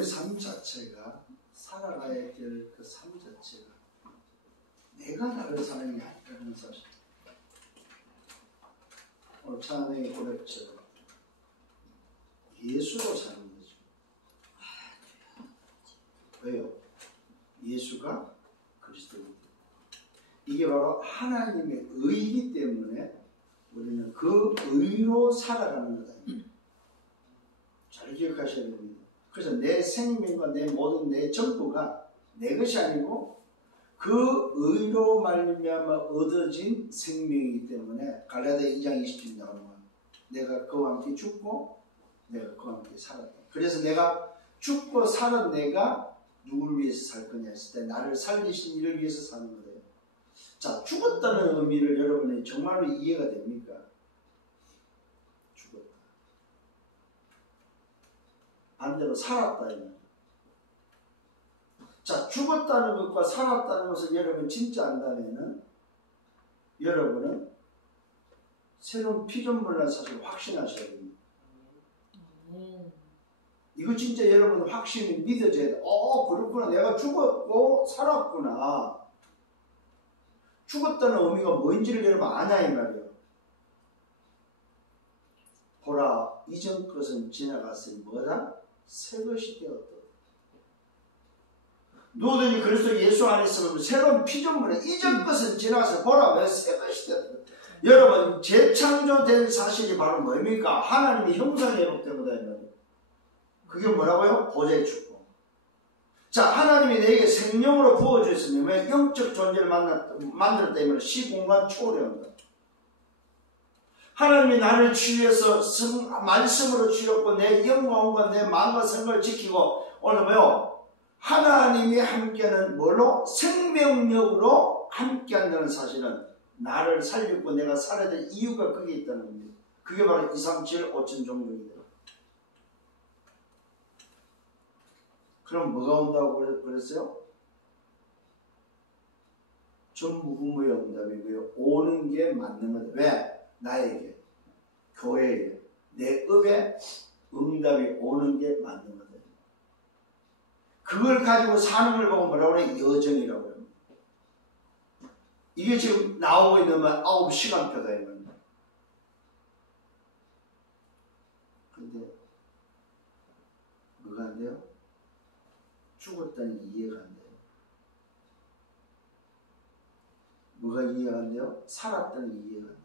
내 삶 자체가 살아가야 될 그 삶 자체가 내가 나를 사는 게 아니라는 사실. 오늘 찬양의 고백처럼 예수로 사는 거죠. 왜요? 예수가 그리스도이기 때문에. 이게 바로 하나님의 의이기 때문에 우리는 그 의로 살아가는 거다. 잘 기억하셔야 됩니다. 그래서 내 생명과 내 모든 내 전부가 내 것이 아니고 그 의로 말미암아 얻어진 생명이기 때문에 갈라디아 2장 20절 나오는 내가 그와 함께 죽고 내가 그와 함께 살았다. 그래서 내가 죽고 사는 내가 누구를 위해서 살 거냐 했을 때 나를 살리신 이를 위해서 사는 거예요. 자, 죽었다는 의미를 여러분이 정말로 이해가 됩니까? 죽었다. 반대로 살았다. 자, 죽었다는 것과 살았다는 것을 여러분 진짜 안다면은 여러분은 새로운 피조물이라는 사실을 확신하셔야 됩니다. 이거 진짜 여러분 확신이 믿어져야 돼. 그렇구나. 내가 죽었고 살았구나. 죽었다는 의미가 뭔지를 여러분 아냐 이 말이에요. 보라, 이전 것은 지나갔으니 뭐다? 새 것이 되었다. 누구든지 그리스도 예수 안에 있으면 새로운 피조물은 이전 것은 지나가서 보라, 왜 새 것이 되었다. 여러분 재창조된 사실이 바로 뭡니까? 하나님의 형상의 회복되고다. 그게 뭐라고요? 보좌의 축복. 자, 하나님이 내게 생명으로 부어주셨으면 왜 영적 존재를 만들었다 이면 시공간 초월한다. 하나님이 나를 치유해서 말씀으로 치유했고 내 영광과 내 마음과 생각을 지키고 오늘 뭐요? 하나님이 함께하는 뭘로? 생명력으로 함께한다는 사실은 나를 살렸고 내가 살아야 될 이유가 그게 있다는 겁니다. 그게 바로 237 5천 종족이다. 그럼 뭐가 온다고 그랬어요? 전무후무의 응답이고요. 오는 게 맞는 거다. 왜? 나에게, 교회에, 내 업에 응답이 오는 게 맞는 거다. 그걸 가지고 사는 걸 보고 뭐라고 그래? 여정이라고 해요. 이게 지금 나오고 있는 9시간표다. 이겁니다. 근데 뭐가 안 돼요? 죽었다는 이해가 안 돼요. 뭐가 이해가 안 돼요? 살았다는 이해가 안 돼요.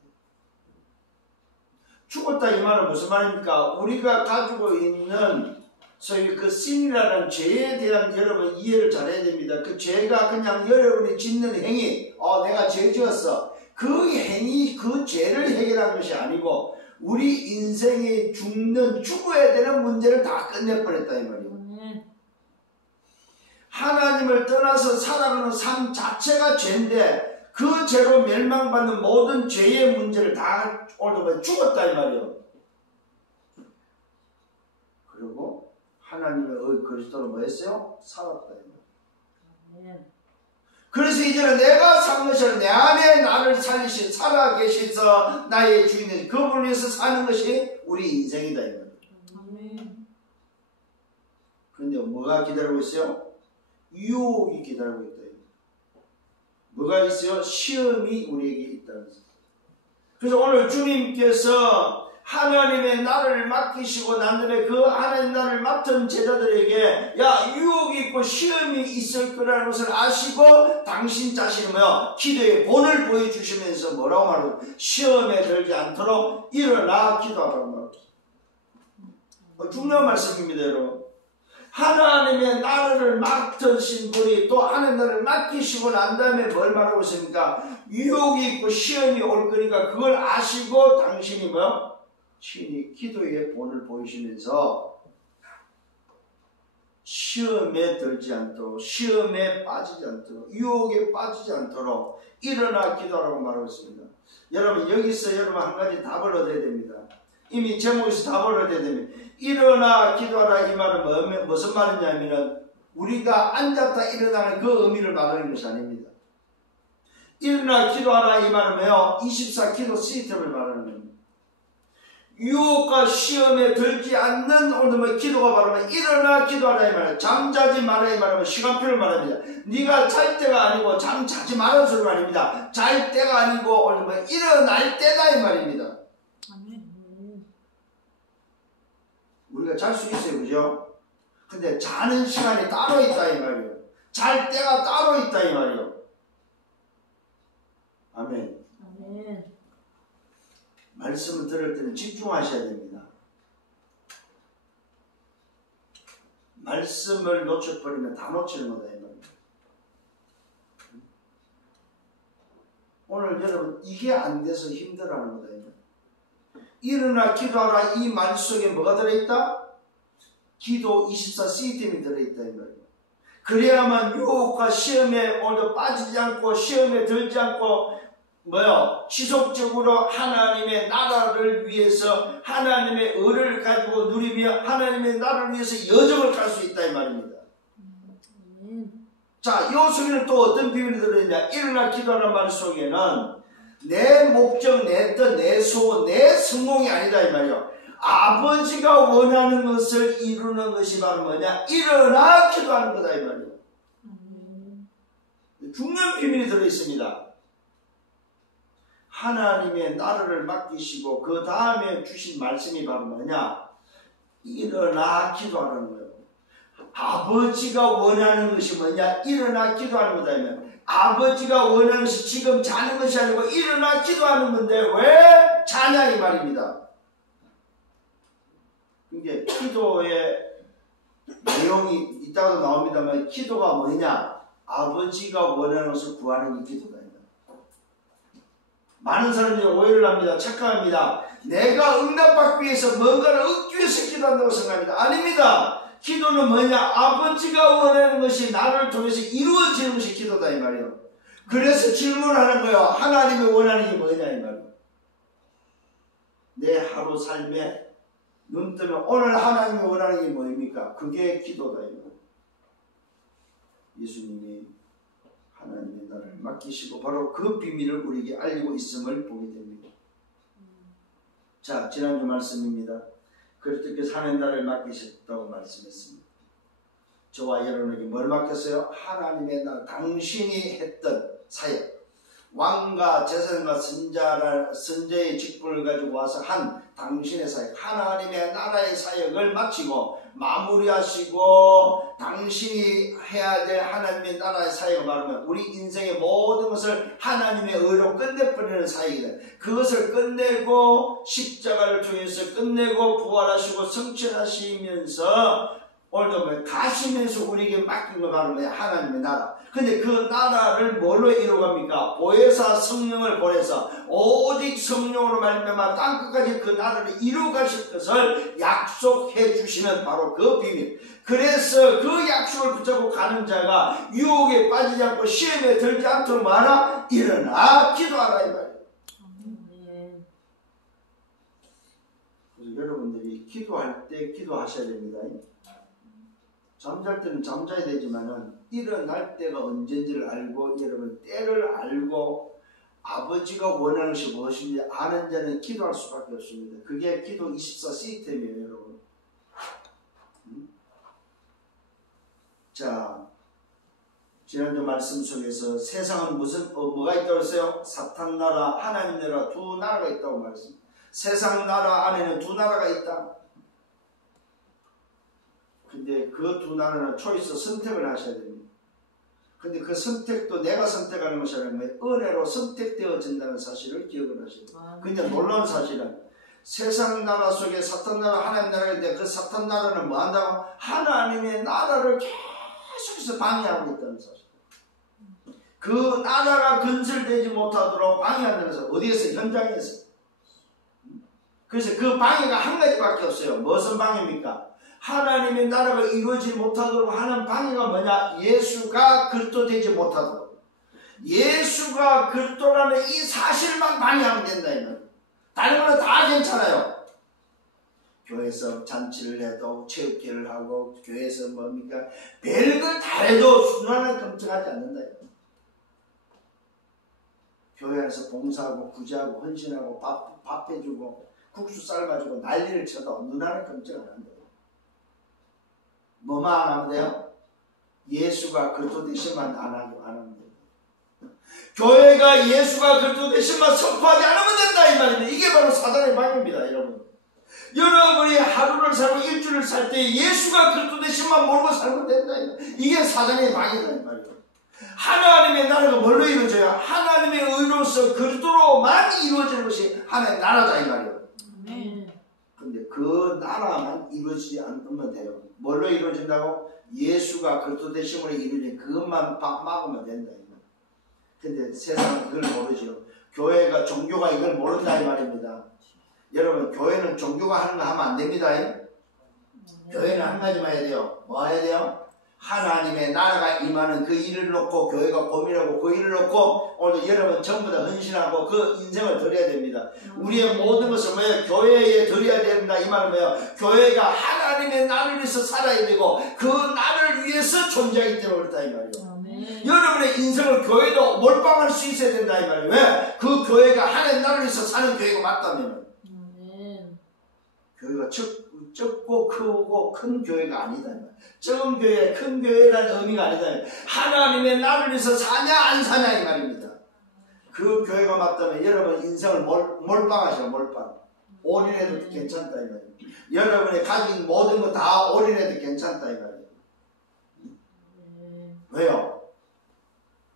죽었다 이 말은 무슨 말입니까? 우리가 가지고 있는 소위 그 신이라는 죄에 대한 여러분 이해를 잘해야 됩니다. 그 죄가 그냥 여러분이 짓는 행위, 내가 죄 지었어. 그 행위, 그 죄를 해결한 것이 아니고 우리 인생에 죽어야 되는 문제를 다 끝내버렸다 이 말이에요. 하나님을 떠나서 살아가는 삶 자체가 죄인데 그 죄로 멸망받는 모든 죄의 문제를 다 오늘 죽었다 이 말이에요. 그리고 하나님의 그리스도로 뭐 했어요? 살았다 이 말이에요. 그래서 이제는 내가 산 것이 아니라 내 안에 나를 살리신 살아계셔서 나의 주인인 그분을 위해서 사는 것이 우리 인생이다 이 말이에요. 그런데 뭐가 기다리고 있어요? 유혹이 기다리고 있다. 뭐가 있어요? 시험이 우리에게 있다는 거죠. 그래서 오늘 주님께서 하나님의 나를 맡기시고 난 다음에 그 하나님 나를 맡은 제자들에게 유혹이 있고 시험이 있을 거라는 것을 아시고 당신 자신은 기도의 본을 보여주시면서 뭐라고 말하고 시험에 들지 않도록 일어나 기도하라고 말하고 중요한 말씀입니다 여러분. 하나님의 나를 맡으신 분이 또 하나님 나를 맡기시고 난 다음에 뭘 말하고 있습니까? 유혹이 있고 시험이 올 거니까 그걸 아시고 당신이 친히 기도의 본을 보이시면서 시험에 들지 않도록 시험에 빠지지 않도록 유혹에 빠지지 않도록 일어나 기도하라고 말하고 있습니다. 여러분 여기서 여러분 한 가지 답을 얻어야 됩니다. 이미 제목에서 답을 얻어야 됩니다. 일어나 기도하라 이 말은 무슨 말이냐면 우리가 앉았다 일어나는 그 의미를 말하는 것이 아닙니다. 일어나 기도하라 이 말은 24 기도 시스템을 말하는 겁니다. 유혹과 시험에 들지 않는 오늘 기도가 바로 일어나 기도하라 이 말이야. 잠자지 마라 이 말하면 시간표를 말합니다. 네가 잘 때가 아니고 잠자지 말라는 소리가 아닙니다. 잘 때가 아니고 오늘 일어날 때다 이 말입니다. 우리가 잘 수 있어요, 그죠? 근데 자는 시간이 따로 있다 이 말이에요. 잘 때가 따로 있다 이 말이에요. 아멘. 아멘. 말씀을 들을 때는 집중하셔야 됩니다. 말씀을 놓쳐버리면 다 놓치는 거다 이 말이에요. 오늘 여러분 이게 안 돼서 힘들어하는 거다 이 말이에요. 일어나 기도하라 이 말 속에 뭐가 들어있다? 기도 24 시스템이 들어있다 이 말이에요. 그래야만 유혹과 시험에 오늘 빠지지 않고 시험에 들지 않고 지속적으로 하나님의 나라를 위해서 하나님의 의를 가지고 누리며 하나님의 나라를 위해서 여정을 갈 수 있다 이 말입니다. 자, 이 속에는 또 어떤 비밀이 들어있냐? 일어나 기도하라는 말 속에는 내 목적, 내 뜻, 내 소원, 내 성공이 아니다 이 말이에요. 아버지가 원하는 것을 이루는 것이 바로 뭐냐? 일어나 기도하는 거다 이 말이에요. 중요한 비밀이 들어있습니다. 하나님의 나라를 맡기시고 그 다음에 주신 말씀이 바로 뭐냐? 일어나 기도하는 거예요. 아버지가 원하는 것이 뭐냐? 일어나 기도하는 거다. 아버지가 원하는 것이 지금 자는 것이 아니고 일어나 기도하는 건데 왜 자냐 이 말입니다. 이게 기도의 내용이 있다고 나옵니다만 기도가 뭐냐? 아버지가 원하는 것을 구하는 게 기도다. 많은 사람들이 오해를 합니다. 착각합니다. 내가 응답받기 위해서 뭔가를 얻기 위해서 기도한다고 생각합니다. 아닙니다. 기도는 뭐냐? 아버지가 원하는 것이 나를 통해서 이루어지는 것이 기도다 이 말이에요. 그래서 질문하는 거예요. 하나님이 원하는 게 뭐냐 이 말이에요. 내 하루 삶에 눈 뜨면 오늘 하나님이 원하는 게 뭐입니까? 그게 기도다 이 말이에요. 예수님이 하나님의 나라를 맡기시고 바로 그 비밀을 우리에게 알리고 있음을 보게 됩니다. 자, 지난주 말씀입니다. 그리스도께서 하나님의 나라를 맡기셨다고 말씀했습니다. 저와 여러분에게 뭘 맡겼어요? 하나님의 나라, 당신이 했던 사역, 왕과 제사장과 선자의 직분을 가지고 와서 한 당신의 사역, 하나님의 나라의 사역을 마치고 마무리하시고 당신이 해야 될 하나님의 나라의 사역을 말하면 우리 인생의 모든 것을 하나님의 의로 끝내버리는 사역이다. 그것을 끝내고 십자가를 통해서 끝내고 부활하시고 성취하시면서 오늘도 가시면서 우리에게 맡긴 거 바로 뭐야? 하나님의 나라. 근데 그 나라를 뭘로 이루어갑니까? 보혜사 성령을 보내서 오직 성령으로 말미암아 땅끝까지 그 나라를 이루어가실 것을 약속해 주시는 바로 그 비밀. 그래서 그 약속을 붙잡고 가는 자가 유혹에 빠지지 않고 시험에 들지 않도록 말아 일어나 기도하라 이 말이에요. 그래서 여러분들이 기도할 때 기도하셔야 됩니다. 잠잘 때는 잠자야 되지만은 일어날 때가 언제인지를 알고 여러분 때를 알고 아버지가 원하는 것이 무엇인지 아는 자는 기도할 수밖에 없습니다. 그게 기도 24 시스템이에요, 여러분. 자, 지난주 말씀 속에서 세상은 뭐가 있다고 했어요? 사탄 나라, 하나님 나라 두 나라가 있다고 말했습니다. 세상 나라 안에는 두 나라가 있다. 근데 그 두 나라는 초이스 선택을 하셔야 됩니다. 근데 그 선택도 내가 선택하는 것이 아니라 은혜로 선택되어진다는 사실을 기억을 하셔야 돼요. 근데 놀라운 사실은 세상 나라 속에 사탄 나라, 하나님 나라가 있는데 그 사탄 나라는 뭐 한다고? 하나님의 나라를 계속해서 방해하고 있다는 사실. 그 나라가 건설되지 못하도록 방해한다는 사실. 어디에서? 현장에서. 그래서 그 방해가 한 가지밖에 없어요. 무슨 방해입니까? 하나님의 나라가 이루어지지 못하도록 하는 방해가 뭐냐? 예수가 그리스도 되지 못하도록. 예수가 그리스도라는 이 사실만 방해하면 된다. 이거는. 다른 거는 다 괜찮아요. 교회에서 잔치를 해도 체육회를 하고 교회에서 뭡니까? 별걸 다 해도 순환을 검증하지 않는다. 이거는. 교회 안에서 봉사하고 구제하고 헌신하고 밥 해주고 국수 삶아주고 난리를 쳐도 누나는 걱정 안 한대요. 뭐만 안 하면 돼요? 예수가 그리스도 되심만 안 하면 돼요. 교회가 예수가 그리스도 되심만 선포하지 않으면 된다 이 말입니다. 이게 바로 사단의 방입니다, 여러분. 여러분이 하루를 살고 일주일을 살 때 예수가 그리스도 되심만 모르고 살면 된다. 이게 사단의 방이다 이 말이에요. 하나님의 나라가 뭘로 이루어져요? 하나님의 의로서 그리스도로만 이루어지는 것이 하나님의 나라다 이 말이에요. 근데 그 나라만 이루어지지 않으면 돼요. 뭘로 이루어진다고? 예수가 그리스도 되심으로 이루어진 그것만 막으면 된다 이 말이에요. 근데 세상은 그걸 모르죠. 교회가 종교가 이걸 모른다 이 말입니다. 여러분, 교회는 종교가 하는 거 하면 안 됩니다. 교회는 한 가지만 해야 돼요. 뭐 해야 돼요? 하나님의 나라가 임하는 그 일을 놓고 교회가 고민하고 그 일을 놓고 오늘 여러분 전부 다 헌신하고 그 인생을 드려야 됩니다. 우리의 모든 것을 뭐예요? 교회에 드려야 된다. 이 말은 뭐예요? 교회가 하나님의 나라를 위해서 살아야 되고 그 나라를 위해서 존재하기 때문에 그렇다 이 말이에요. 여러분의 인생을 교회도 몰빵할 수 있어야 된다 이 말이에요. 왜? 그 교회가 하나님의 나라를 위해서 사는 교회가 맞다면 교회가 적고 크고 큰 교회가 아니다. 적은 교회, 큰 교회라는 의미가 아니다. 하나님의 나라를 위해서 사냐 안 사냐 이 말입니다. 그 교회가 맞다면 여러분 인생을 몰빵하셔. 몰빵. 올인해도 괜찮다 이 말이에요. 여러분이 가진 모든 거 다 올인해도 괜찮다 이 말이에요. 왜요?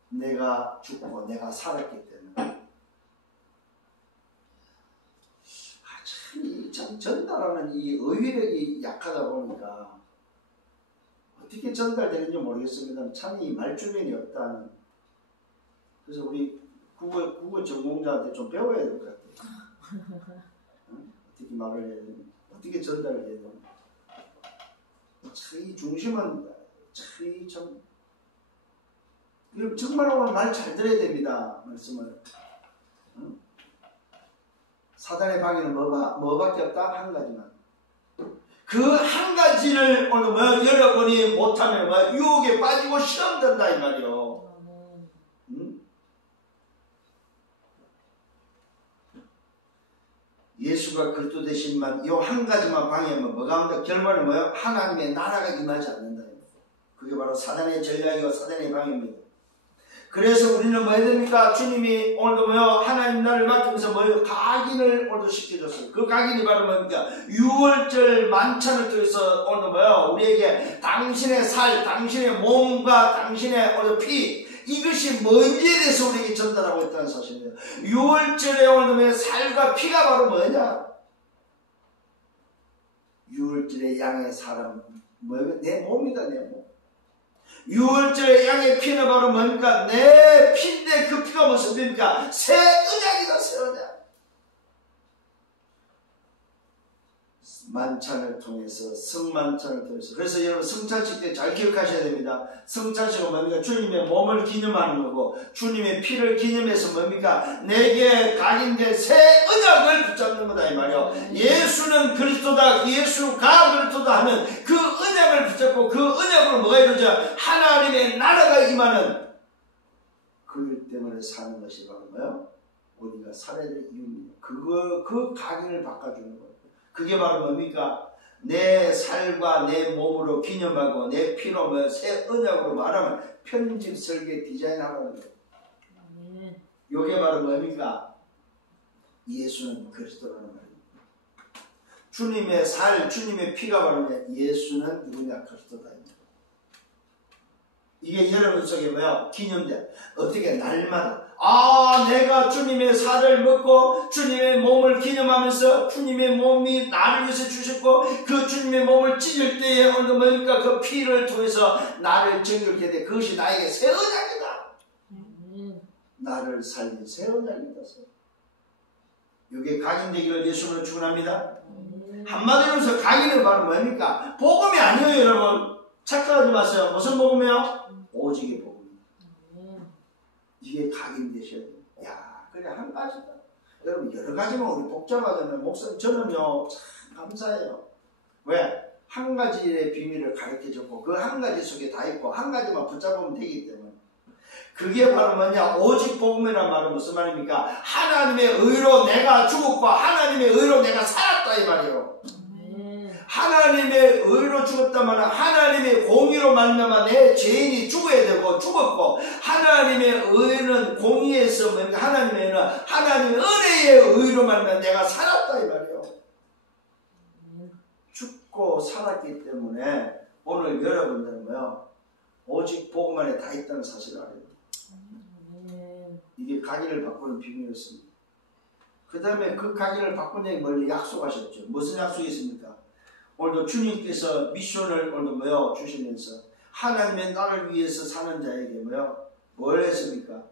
내가 죽고 내가 살았기 때문에. 참 전달하는 이 의외력이 약하다 보니까 어떻게 전달되는지 모르겠습니다. 참 이 말주변이 없다는. 그래서 우리 국어 전공자한테 좀 배워야 될 것 같아요. 어떻게 말을 해야 되나, 어떻게 전달을 해야 되나. 이 중심은 참 정말 오늘 말 잘 들어야 됩니다. 말씀을. 사단의 방해는 뭐밖에 없다? 한 가지만. 그 한 가지를 오늘 여러분이 못하면 유혹에 빠지고 시험 된다 이 말이요. 예수가 그리스도 되신만 이 한 가지만 방해하면 뭐가 온다? 결말은 뭐예요? 하나님의 나라가 임하지 않는다. 그게 바로 사단의 전략이고 사단의 방해입니다. 그래서 우리는 뭐 해야 됩니까? 주님이 오늘도 하나님 나라를 맡기면서 각인을 오늘도 시켜줬어요. 그 각인이 바로 뭡니까? 6월절 만찬을 통해서 오늘도 우리에게 당신의 살, 당신의 몸과 당신의 오늘 피, 이것이 뭔지에 대해서 우리에게 전달하고 있다는 사실입니다. 6월절에 오늘 살과 피가 바로 뭐냐? 6월절의 양의 사람, 내 몸이다, 내 몸. 6월절의 양의 피는 바로 뭡니까? 내 피인데 그 피가 무슨 피입니까? 새 언약이다, 새 언약. 만찬을 통해서, 성만찬을 통해서. 그래서 여러분 성찬식 때 잘 기억하셔야 됩니다. 성찬식은 뭡니까? 주님의 몸을 기념하는 거고, 주님의 피를 기념해서 뭡니까? 내게 각인된 새 언약을 붙잡는 거다 이 말이요. 예수는 그리스도다, 예수가 그리스도다 하는 그 언약을 붙잡고 그 언약으로 뭐가 이루어져? 하나님의 나라가 임하는 그 일 때문에 사는 것이 바로 뭐예요? 우리가 살아야 될 이유입니다. 그 각인을 바꿔주는 거예요. 그게 바로 뭡니까? 내 살과 내 몸으로 기념하고 내 피로 새 언약으로 말하면 편집, 설계, 디자인하는 거예요. 이게 바로 뭡니까? 예수는 그리스도라는 말입니다. 주님의 살, 주님의 피가 바로 예수는 누구냐? 그리스도다. 이게 여러분 속에 기념돼. 어떻게 날마다 내가 주님의 살을 먹고 주님의 몸을 기념하면서 주님의 몸이 나를 위해서 주셨고 그 주님의 몸을 찢을 때에 오늘 뭡니까? 그 피를 통해서 나를 정결케 돼. 그것이 나에게 새 언약이다. 나를 살린 새 언약이다. 이게 각인되기를 예수는 축원합니다. 한마디로 해서 각인은 바로 뭡니까? 복음이 아니에요, 여러분. 착각하지 마세요. 무슨 복음이요? 오직의 복음. 이게 각인되셔야 돼요. 그래 한 가지다. 여러분 여러 가지면 우리 복잡하잖아요. 목사님 저는요 참 감사해요. 왜? 한 가지의 비밀을 가르쳐줬고 그 한 가지 속에 다 있고 한 가지만 붙잡으면 되기 때문에 그게 바로 뭐냐? 오직 복음이란 말은 무슨 말입니까? 하나님의 의로 내가 죽었고 하나님의 의로 내가 살았다 이 말이에요. 하나님의 의로 죽었단 말은 하나님의 공의로 말미암아 내 죄인이 죽어야 되고 죽었고, 하나님의 의는 공의에서 뭡니까? 하나님의 의는 하나님의 은혜의 의로 말미암아 내가 살았다 이 말이에요. 죽고 살았기 때문에 오늘 여러분들은 뭐요? 오직 복음 안에 다 있다는 사실을 알아요. 이게 가기를 바꾸는 비밀이었습니다. 그 다음에 그 가기를 바꾸는 게 약속하셨죠. 무슨 약속이 있습니까? 오늘도 주님께서 미션을 오늘도 뭐요? 주시면서 하나님의 나를 위해서 사는 자에게 뭐요? 뭘 했습니까?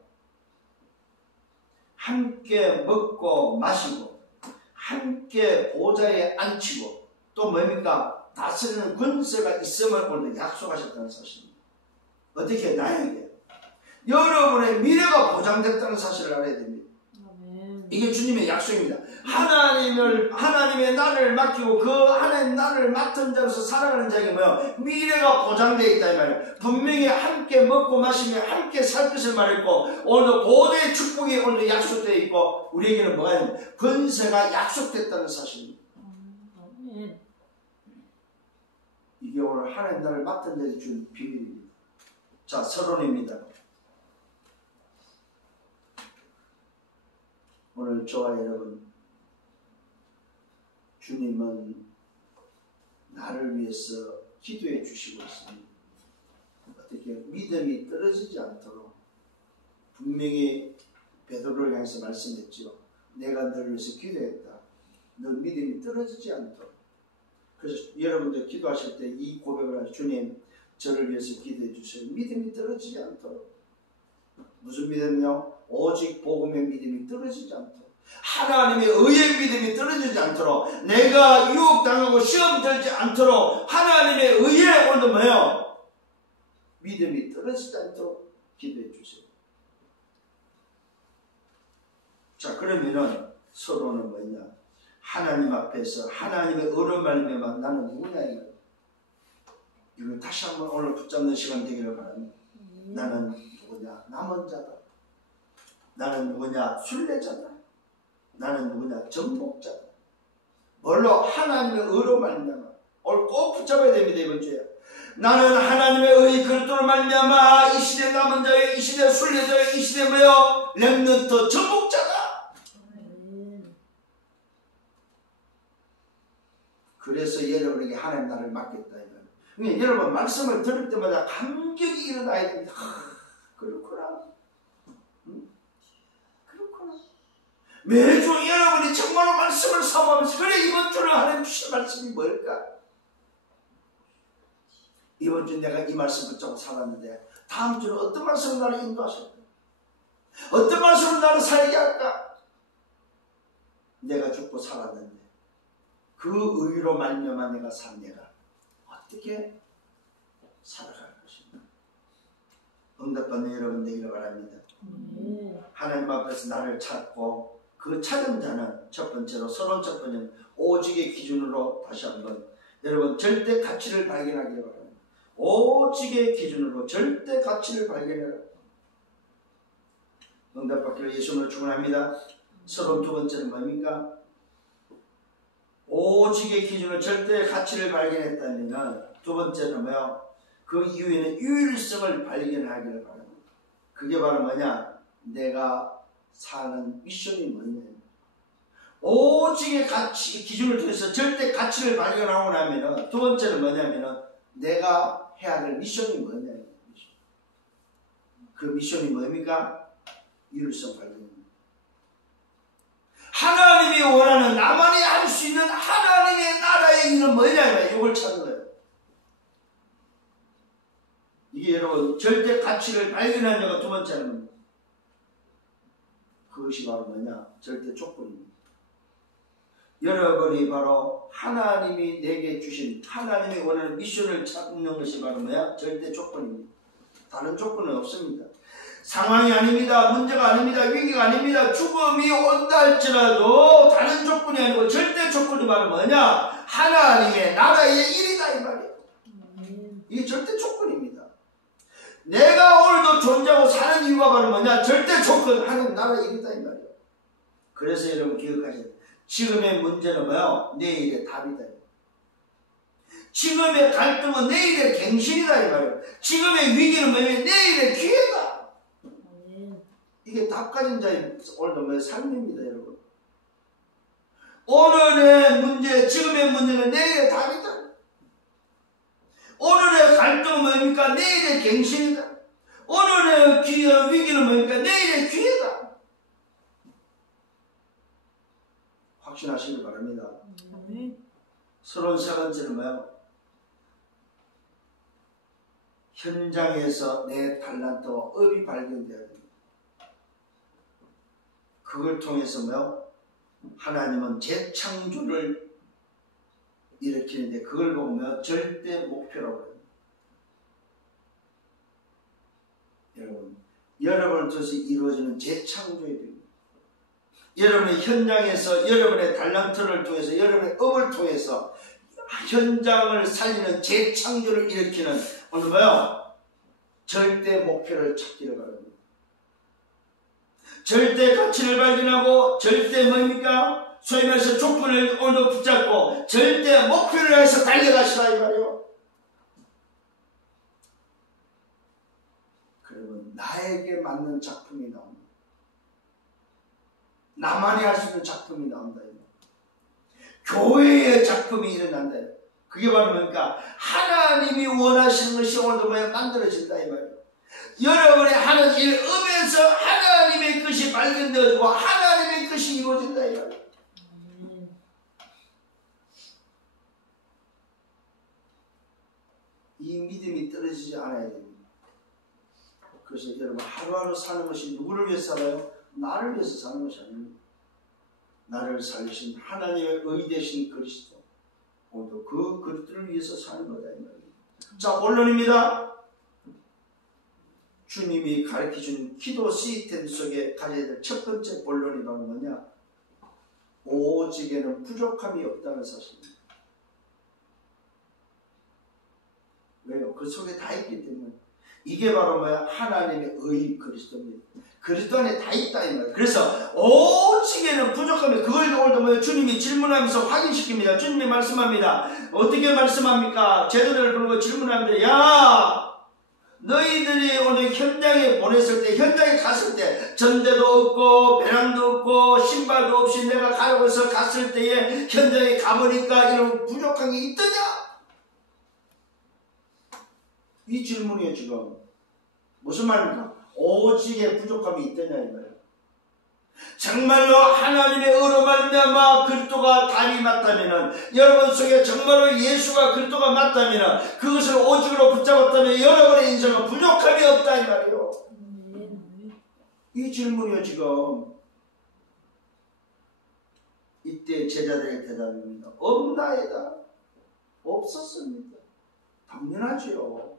함께 먹고 마시고 함께 보좌에 앉히고 또 뭡니까? 다스리는 권세가 있음을 오늘도 약속하셨다는 사실입니다. 어떻게? 나에게 여러분의 미래가 보장됐다는 사실을 알아야 됩니다. 이게 주님의 약속입니다. 하나님의 나를 맡기고 그 하나님 나를 맡은 자로서 살아가는 자에게 뭐요? 미래가 보장되어 있다 이 말이에요. 분명히 함께 먹고 마시며 함께 살 것을 말했고, 오늘도 보좌의 축복이 오늘도 약속되어 있고, 우리에게는 뭐가 있냐면 권세가 약속됐다는 사실입니다. 이게 오늘 하나님 나를 맡은 자에게 준 비밀입니다. 자, 서론입니다. 오늘 저와 여러분, 주님은 나를 위해서 기도해 주시고 있습니다. 어떻게 믿음이 떨어지지 않도록 분명히 베드로를 향해서 말씀했죠. 내가 너를 위해서 기도했다. 너 믿음이 떨어지지 않도록. 그래서 여러분들 기도하실 때 이 고백을 하시죠. 주님, 저를 위해서 기도해 주세요. 믿음이 떨어지지 않도록. 무슨 믿음이요? 오직 복음의 믿음이 떨어지지 않도록, 하나님의 의의 믿음이 떨어지지 않도록, 내가 유혹당하고 시험 들지 않도록 하나님의 의에 오늘도 뭐예요? 믿음이 떨어지지 않도록 기도해 주세요. 자, 그러면은 서로는 뭐냐? 하나님 앞에서 하나님의 의로 말미암아 나는 누구냐 이거. 이걸 다시 한번 오늘 붙잡는 시간 되기를 바랍니다. 나는 누구냐? 남은 자다. 나는 누구냐? 순례자다. 나는 누구냐? 정복자다. 뭘로? 하나님의 의로 말미암아. 오늘 꼭 붙잡아야 됩니다. 이번 주에 나는 하나님의 의 그리스도로 말미암아 이 시대 남은 자의, 이 시대 순례자의, 이 시대 뭐요? 렘넌트 정복자다. 그래서 여러분에게 하나님 나를 맡겠다. 그러니까 여러분 말씀을 들을 때마다 감격이 일어나야 됩니다. 그렇구나. 그렇구나. 매주 여러분이 정말로 말씀을 사모하면서, 그래 이번 주는 하나님 주신 말씀이 뭘까? 이번 주 내가 이 말씀 붙잡고 살았는데 다음 주는 어떤 말씀을 나를 인도하실까? 어떤 말씀을 나를 살게 할까? 내가 죽고 살았는데 그 의로 말미암아 내가 산 내가 어떻게 살아갈 것인가? 응답받는 여러분 되기를 바랍니다. 하나님 앞에서 나를 찾고 그 찾은 자는 첫 번째로, 서론 첫 번째는 오직의 기준으로 다시 한번 여러분 절대 가치를 발견하기를 바랍니다. 오직의 기준으로 절대 가치를 발견해라. 응답받기를 예수님으로 축원합니다. 서론 두 번째는 뭡니까? 오직의 기준으로 절대 가치를 발견했다면 두 번째는 뭐야? 그 이후에는 유일성을 발견하기를 바랍니다. 그게 바로 뭐냐? 내가 사는 미션이 뭐냐? 오직의 가치 기준을 통해서 절대 가치를 발견하고 나면은 두 번째는 뭐냐면은 내가 해야 될 미션이 뭐냐? 그 미션이 뭡니까? 유일성 발견입니다. 하나님이 원하는 나만이 할 수 있는 하나님의 나라의 일은 뭐냐? 이걸 찾는 거예요. 이게 여러분 절대 가치를 발견한 자가 두 번째는 그것이 바로 뭐냐? 절대 조건입니다. 여러분이 바로 하나님이 내게 주신 하나님이 원하는 미션을 찾는 것이 바로 뭐야? 절대 조건입니다. 다른 조건은 없습니다. 상황이 아닙니다. 문제가 아닙니다. 위기가 아닙니다. 죽음이 온다 할지라도 다른 조건이 아니고 절대 조건이 바로 뭐냐? 하나님의 나라의 일이다 이 말이에요. 이게 절대 조건입니다. 내가 오늘도 존재하고 사는 이유가 바로 뭐냐? 절대 조건 하나님 나라 이기다 이 말이에요. 그래서 여러분 기억하셔야 돼요. 지금의 문제는 뭐예요? 내일의 답이다. 지금의 갈등은 내일의 갱신이다 이 말이에요. 지금의 위기는 뭐냐면 내일의 기회다. 이게 답 가진 자의 오늘도 뭐예요? 삶입니다 여러분. 오늘의 문제, 지금의 문제는 내일의 답이다. 오늘의 갈등은 뭡니까? 내일의 갱신이다. 오늘의 위기는 뭡니까? 내일의 기회다. 확신하시길 바랍니다. 서론 세 번째는 뭐예요? 현장에서 내 달란트와 업이 발견되어야 됩니다. 그걸 통해서 뭐예요? 하나님은 재창조를 일으키는데 그걸 보면 절대 목표라고 합니다. 여러분을 통해서 이루어지는 재창조의 비밀. 여러분의 현장에서 여러분의 달란트를 통해서 여러분의 업을 통해서 현장을 살리는 재창조를 일으키는 오늘 뭐요? 절대 목표를 찾기를 바랍니다. 절대 가치를 발견하고 절대 뭡니까? 소위 말해서 조건을 오늘 붙잡고 절대 목표를 해서 달려가시라 이 말이요. 그러면 나에게 맞는 작품이 나옵니다. 나만이 할 수 있는 작품이 나온다. 교회의 작품이 일어난다. 그게 바로 뭡니까? 하나님이 원하시는 것이 오늘도 만들어진다 이 말이에요. 여러분의 하는 일업에서 하나님의 것이 발견되어지고 하나님의 것이 이루어진다 이 말이에요. 이 믿음이 떨어지지 않아야 됩니다. 그래서 여러분 하루하루 사는 것이 누구를 위해서 살아요? 나를 위해서 사는 것이 아닙니다. 나를 살리신 하나님의 의 되신 그리스도 오늘도 그 그리스도를 위해서 사는 거다 이 말입니다. 자, 본론입니다. 주님이 가르쳐준 기도 시스템 속에 가져야 될 첫 번째 본론이 바로 뭐냐? 오직에는 부족함이 없다는 사실입니다. 왜요? 그 속에 다 있기 때문에. 이게 바로 뭐야? 하나님의 의 그리스도입니다. 그리스도 안에 다 있다 이 말이에요. 그래서 오직에는 부족함이 그걸 오늘도 뭐예요? 주님이 질문하면서 확인시킵니다. 주님이 말씀합니다. 어떻게 말씀합니까? 제자들을 부르고 질문합니다. 야! 너희들이 오늘 현장에 보냈을 때, 현장에 갔을 때, 전대도 없고, 배낭도 없고, 신발도 없이 내가 가려고 해서 갔을 때에 현장에 가보니까 이런 부족한 게 있더냐? 이 질문이에요, 지금. 무슨 말입니까? 오직에 부족함이 있더냐, 이 말이에요. 정말로 하나님의 의로 말미암아 그리스도가 답이 맞다면은, 여러분 속에 정말로 예수가 그리스도가 맞다면은, 그것을 오직으로 붙잡았다면 여러분의 인생은 부족함이 없다 이 말이에요. 이 질문이요 지금. 이때 제자들의 대답입니다. 없나이다. 없었습니다. 당연하죠.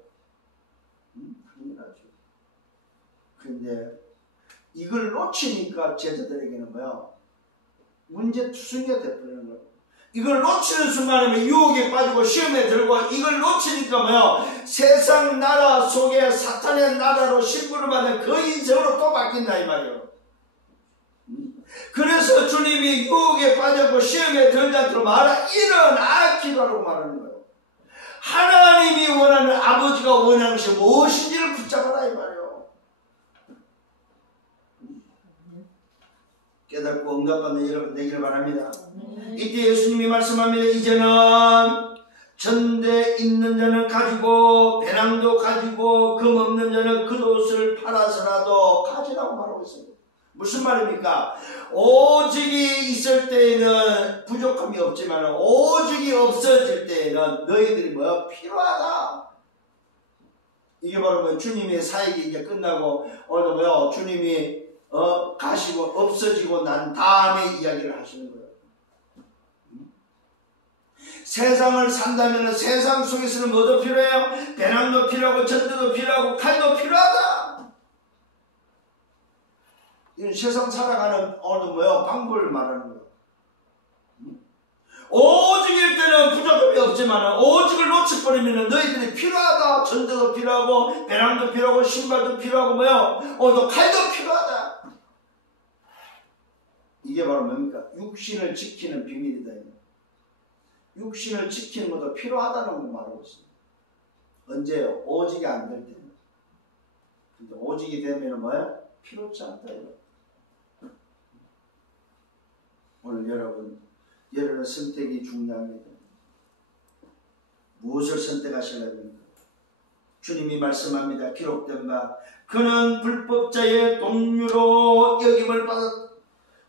당연하죠. 근데 이걸 놓치니까 제자들에게는 뭐야? 문제투성이가 되어버리는 거예요. 이걸 놓치는 순간에 유혹에 빠지고 시험에 들고 이걸 놓치니까 뭐야? 세상 나라 속에 사탄의 나라로 신부를 받는 그 인생으로 또 바뀐다 이 말이에요. 그래서 주님이 유혹에 빠졌고 시험에 들지 않도록 말하 일어나 기도하라고 말하는 거예요. 하나님이 원하는 아버지가 원하는 것이 무엇인지를 붙잡아라 이 말이에요. 깨닫고 응답받는 여러분 되기를 바랍니다. 이때 예수님이 말씀합니다. 이제는 전대 있는 자는 가지고 배낭도 가지고 금 없는 자는 겉옷을 팔아서라도 가지라고 말하고 있습니다. 무슨 말입니까? 오직이 있을 때에는 부족함이 없지만 오직이 없어질 때에는 너희들이 뭐야? 필요하다. 이게 바로 뭐 주님의 사역이 이제 끝나고 오늘도 뭐야? 주님이 가시고 없어지고 난 다음에 이야기를 하시는 거예요. 세상을 산다면 세상 속에서는 뭐도 필요해요? 배낭도 필요하고 전대도 필요하고 칼도 필요하다. 이건 세상 살아가는 오늘도 뭐예요? 방법을 말하는 거예요. 오직일 때는 부족함이 없지만 오직을 놓쳐버리면 너희들이 필요하다. 전대도 필요하고 배낭도 필요하고 신발도 필요하고 뭐요? 또 칼도 필요하다. 이게 바로 뭡니까? 육신을 지키는 비밀이다. 육신을 지키는 것도 필요하다는 걸 말하고 있습니다. 언제요? 오직이 안 될 때는. 근데 오직이 되면 뭐예요? 필요치 않다. 오늘 여러분의 선택이 중요합니다. 무엇을 선택하시려면 주님이 말씀합니다. 기록된 바 그는 불법자의 동류로 여김을 받았.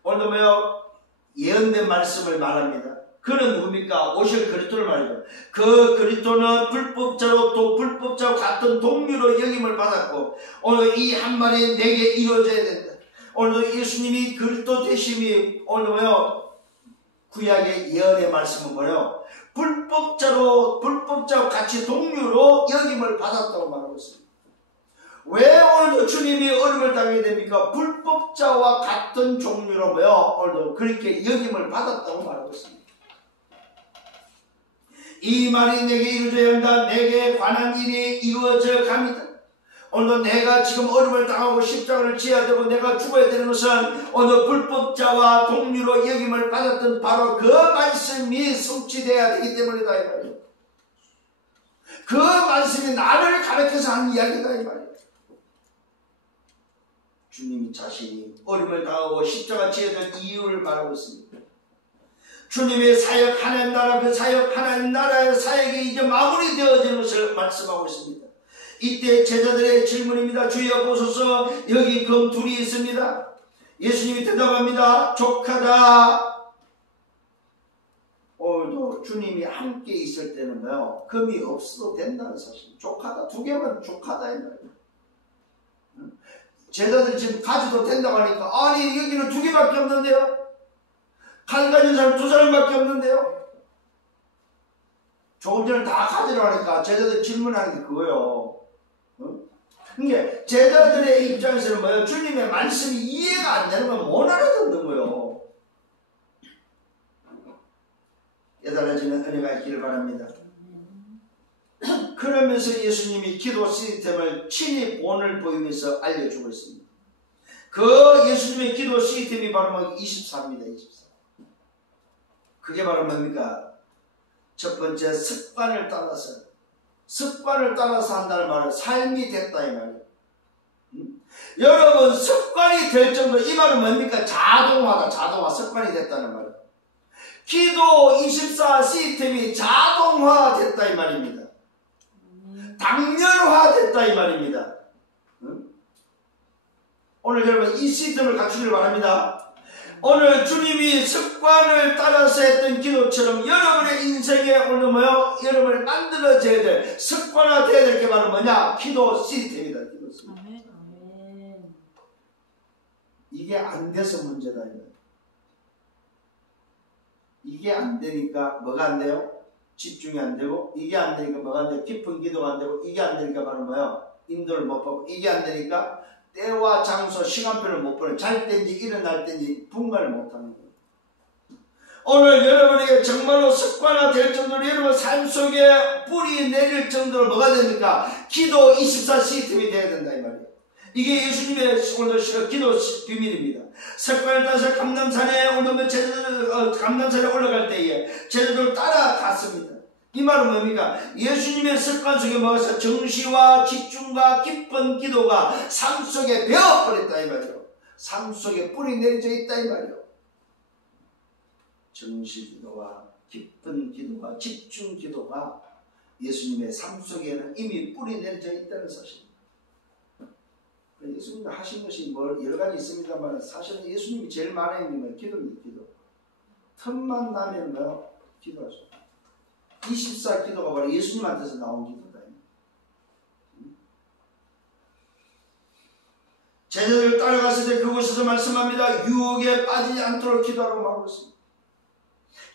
오늘도 뭐요? 예언된 말씀을 말합니다. 그는 누굽니까? 오실 그리스도를 말이죠. 그 그리스도는 불법자로 또 불법자와 같은 동류로 여김을 받았고 오늘 이 한 말이 내게 이루어져야 된다. 오늘도 예수님이 그리스도 되심이 오늘 뭐요? 구약의 예언의 말씀은 뭐요? 불법자와 같이 동류로 여김을 받았다고 말하고 있습니다. 왜 오늘도 주님이 어려움을 당하게 됩니까? 불법자와 같은 종류로 뭐요? 오늘도 그렇게 여김을 받았다고 말하고 있습니다. 이 말이 내게 이루어져야 한다. 내게 관한 일이 이루어져 갑니다. 오늘도 내가 지금 어려움을 당하고 십자가를 지어야 되고 내가 죽어야 되는 것은 오늘 불법자와 동류로 여김을 받았던 바로 그 말씀이 성취되어야 되기 때문이다 이 말이에요. 그 말씀이 나를 가르쳐서 하는 이야기다 이 말이에요. 주님이 자신이 어려움을 당하고 십자가 지어야 될 이유를 말하고 있습니다. 주님의 사역 하나님 나라 그 사역 하나님 나라의 사역이 이제 마무리되어지는 것을 말씀하고 있습니다. 이때 제자들의 질문입니다. 주여 보소서 여기 금 둘이 있습니다. 예수님이 대답합니다. 족하다. 오늘도 주님이 함께 있을 때는 뭐요? 금이 없어도 된다는 사실. 족하다. 두 개면 족하다 이 말이에요. 제자들이 지금 가져도 된다고 하니까 아니 여기는 두 개밖에 없는데요. 칼 가진 사람 두 사람밖에 없는데요. 조금 전에 다 가지러 하니까 제자들 질문하는 게 그거예요. 그러니까 제자들의 입장에서는 뭐예요? 주님의 말씀이 이해가 안 되는 건 못 알아듣는 거예요. 깨달아지는 은혜가 있기를 바랍니다. 그러면서 예수님이 기도 시스템을 친히 본을 보이면서 알려주고 있습니다. 그 예수님의 기도 시스템이 바로 24입니다. 24. 그게 바로 뭡니까? 첫 번째 습관을 따라서 한다는 말은 삶이 됐다 이 말이에요. 여러분 습관이 될 정도 이 말은 뭡니까? 자동화 습관이 됐다는 말이에요. 기도 24 시스템이 자동화됐다 이 말입니다. 당연화됐다 이 말입니다. 오늘 여러분 이 시스템을 갖추기를 바랍니다. 오늘 주님이 습관을 따라서 했던 기도처럼 여러분의 인생에 오늘 뭐요? 여러분을 만들어져야 될 습관화되어야 될 게 바로 뭐냐? 기도 시스템이다. 기도 시스템. 이게 안 돼서 문제다. 이게 안 되니까 뭐가 안 돼요? 집중이 안 되고 이게 안 되니까 뭐가 안 돼요? 깊은 기도가 안 되고 이게 안 되니까 바로 뭐요? 인도를 못 받고 이게 안 되니까 때와 장소, 시간표를 못 보는 잘 때인지 일어날 때인지 분간을 못하는 거예요. 오늘 여러분에게 정말로 습관화 될 정도로 여러분 삶 속에 뿌리 내릴 정도로 뭐가 됩니까? 기도 24 시스템이 돼야 된다 이 말이에요. 이게 예수님의 오늘 기도 비밀입니다. 습관을 따라서 감람산에 오늘 제자들 감람산에 올라갈 때에 제자들 따라갔습니다. 이 말은 뭡니까? 예수님의 습관 속에 뭐가 있어? 정시와 집중과 깊은 기도가 삶 속에 배어버렸다 이 말이에요. 삶 속에 뿌리 내려져 있다 이 말이에요. 정시 기도와 깊은 기도와 집중 기도가 예수님의 삶 속에는 이미 뿌리 내려져 있다는 사실입니다. 예수님이 하신 것이 여러 가지 있습니다만 사실은 예수님이 제일 많이 했는 건 기도입니다. 기도. 틈만 나면 기도하죠. 24 기도가 바로 예수님한테서 나온 기도다. 제자들 따라갔을 때 그곳에서 말씀합니다. 유혹에 빠지지 않도록 기도하라고 말하고 있습니다.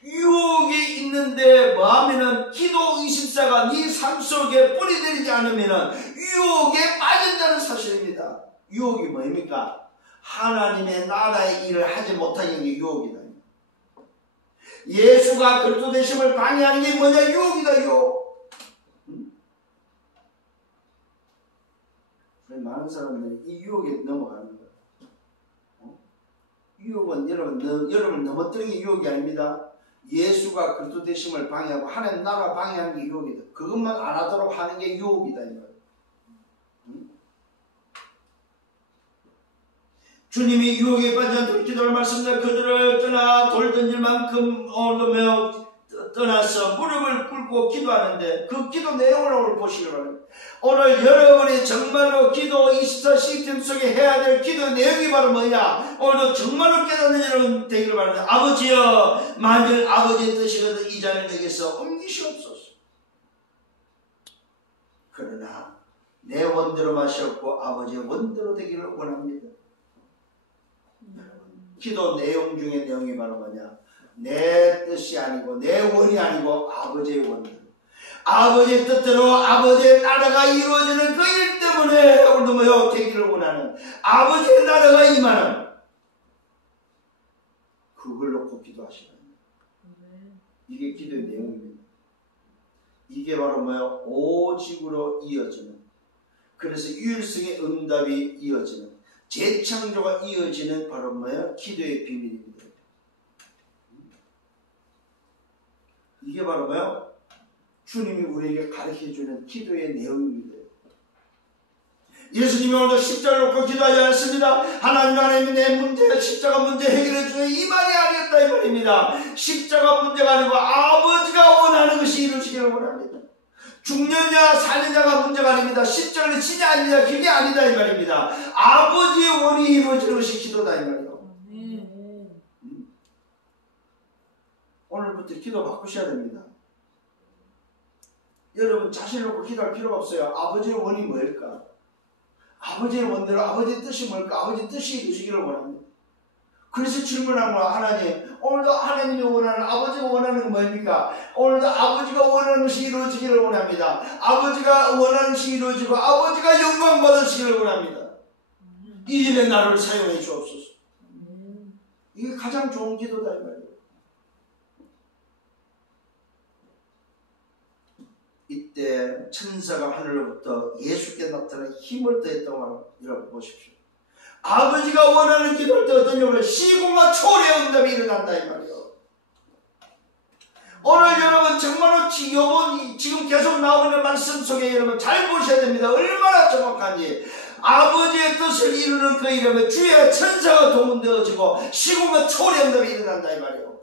유혹이 있는데 뭐하면은 기도 24가 네 삶 속에 뿌리 내리지 않으면은 유혹에 빠진다는 사실입니다. 유혹이 뭡니까? 하나님의 나라의 일을 하지 못하는 게 유혹이다. 예수가 그리스도 되심을 방해하는 게 뭐냐? 유혹이다, 유혹. 많은 사람들이 이 유혹에 넘어가는 거예요. 유혹은 여러분 넘어뜨리는 게 유혹이 아닙니다. 예수가 그리스도 되심을 방해하고 하나님 나라 방해하는 게 유혹이다. 그것만 안 하도록 하는 게 유혹이다, 이 말이에요. 주님이 유혹에 빠진 않도록 기도를 말씀드려 그들을 떠나 돌 던질 만큼 오늘도 떠나서 무릎을 꿇고 기도하는데 그 기도 내용을 오늘 보시기 바랍니다. 오늘 여러분이 정말로 기도 24 시스템 속에 해야 될 기도 내용이 바로 뭐냐? 오늘도 정말로 깨닫는 여러분 되기를 바랍니다. 아버지여, 만일 아버지의 뜻이거든 이 잔을 내게서 옮기시옵소서. 그러나 내 원대로 마시옵고 아버지의 원대로 되기를 원합니다. 기도 내용 중에 내용이 바로 뭐냐? 내 뜻이 아니고 내 원이 아니고 아버지의 원대로, 아버지의 뜻대로 아버지의 나라가 이루어지는 그 일 때문에 오늘도 뭐요? 되기를 원하는 아버지의 나라가 임하는 그걸 놓고 기도하시는 이게 기도의 내용입니다. 이게 바로 뭐요? 오직으로 이어지는, 그래서 유일성의 응답이 이어지는, 재창조가 이어지는 바로 뭐예요? 기도의 비밀입니다. 이게 바로 뭐예요? 주님이 우리에게 가르쳐주는 기도의 내용입니다. 예수님이 오늘도 십자가를 놓고 기도하지 않습니다. 하나님 내 문제, 십자가 문제 해결해 주는 이 말이 아니었다 이 말입니다. 십자가 문제가 아니고 아버지가 원하는 것이 이루어지기를 원합니다. 죽느냐 사느냐가 문제가 아닙니다. 십자가를 지냐 아니냐 그게 아니다 이 말입니다. 아버지의 원이 이루어지는 것이 기도다 이 말이에요. 오늘부터 기도 바꾸셔야 됩니다. 여러분 자신을 놓고 기도할 필요가 없어요. 아버지의 원이 뭘까? 아버지의 원대로 아버지의 뜻이 뭘까? 아버지의 뜻이 이루어지기를 원합니다. 그래서 질문한 거야. 하나님, 오늘도 하나님이 원하는, 아버지가 원하는 건 뭡니까? 오늘도 아버지가 원하는 것이 이루어지기를 원합니다. 아버지가 원하는 것이 이루어지고 아버지가 영광 받으시기를 원합니다. 이 일에 나를 사용해 주옵소서. 이게 가장 좋은 기도다 이 말이에요. 이때 천사가 하늘로부터 예수께 나타나 힘을 더했다고 하는 여러분 보십시오. 아버지가 원하는 기도를 때 어떤 경우는 시공과 초래의 응답이 일어난다 이 말이에요. 오늘 여러분 정말로 지금 계속 나오는 말씀 속에 여러분 잘 보셔야 됩니다. 얼마나 정확한지. 아버지의 뜻을 이루는 그 이름에 주의 천사가 동원되어지고 시공과 초래의 응답이 일어난다 이 말이에요.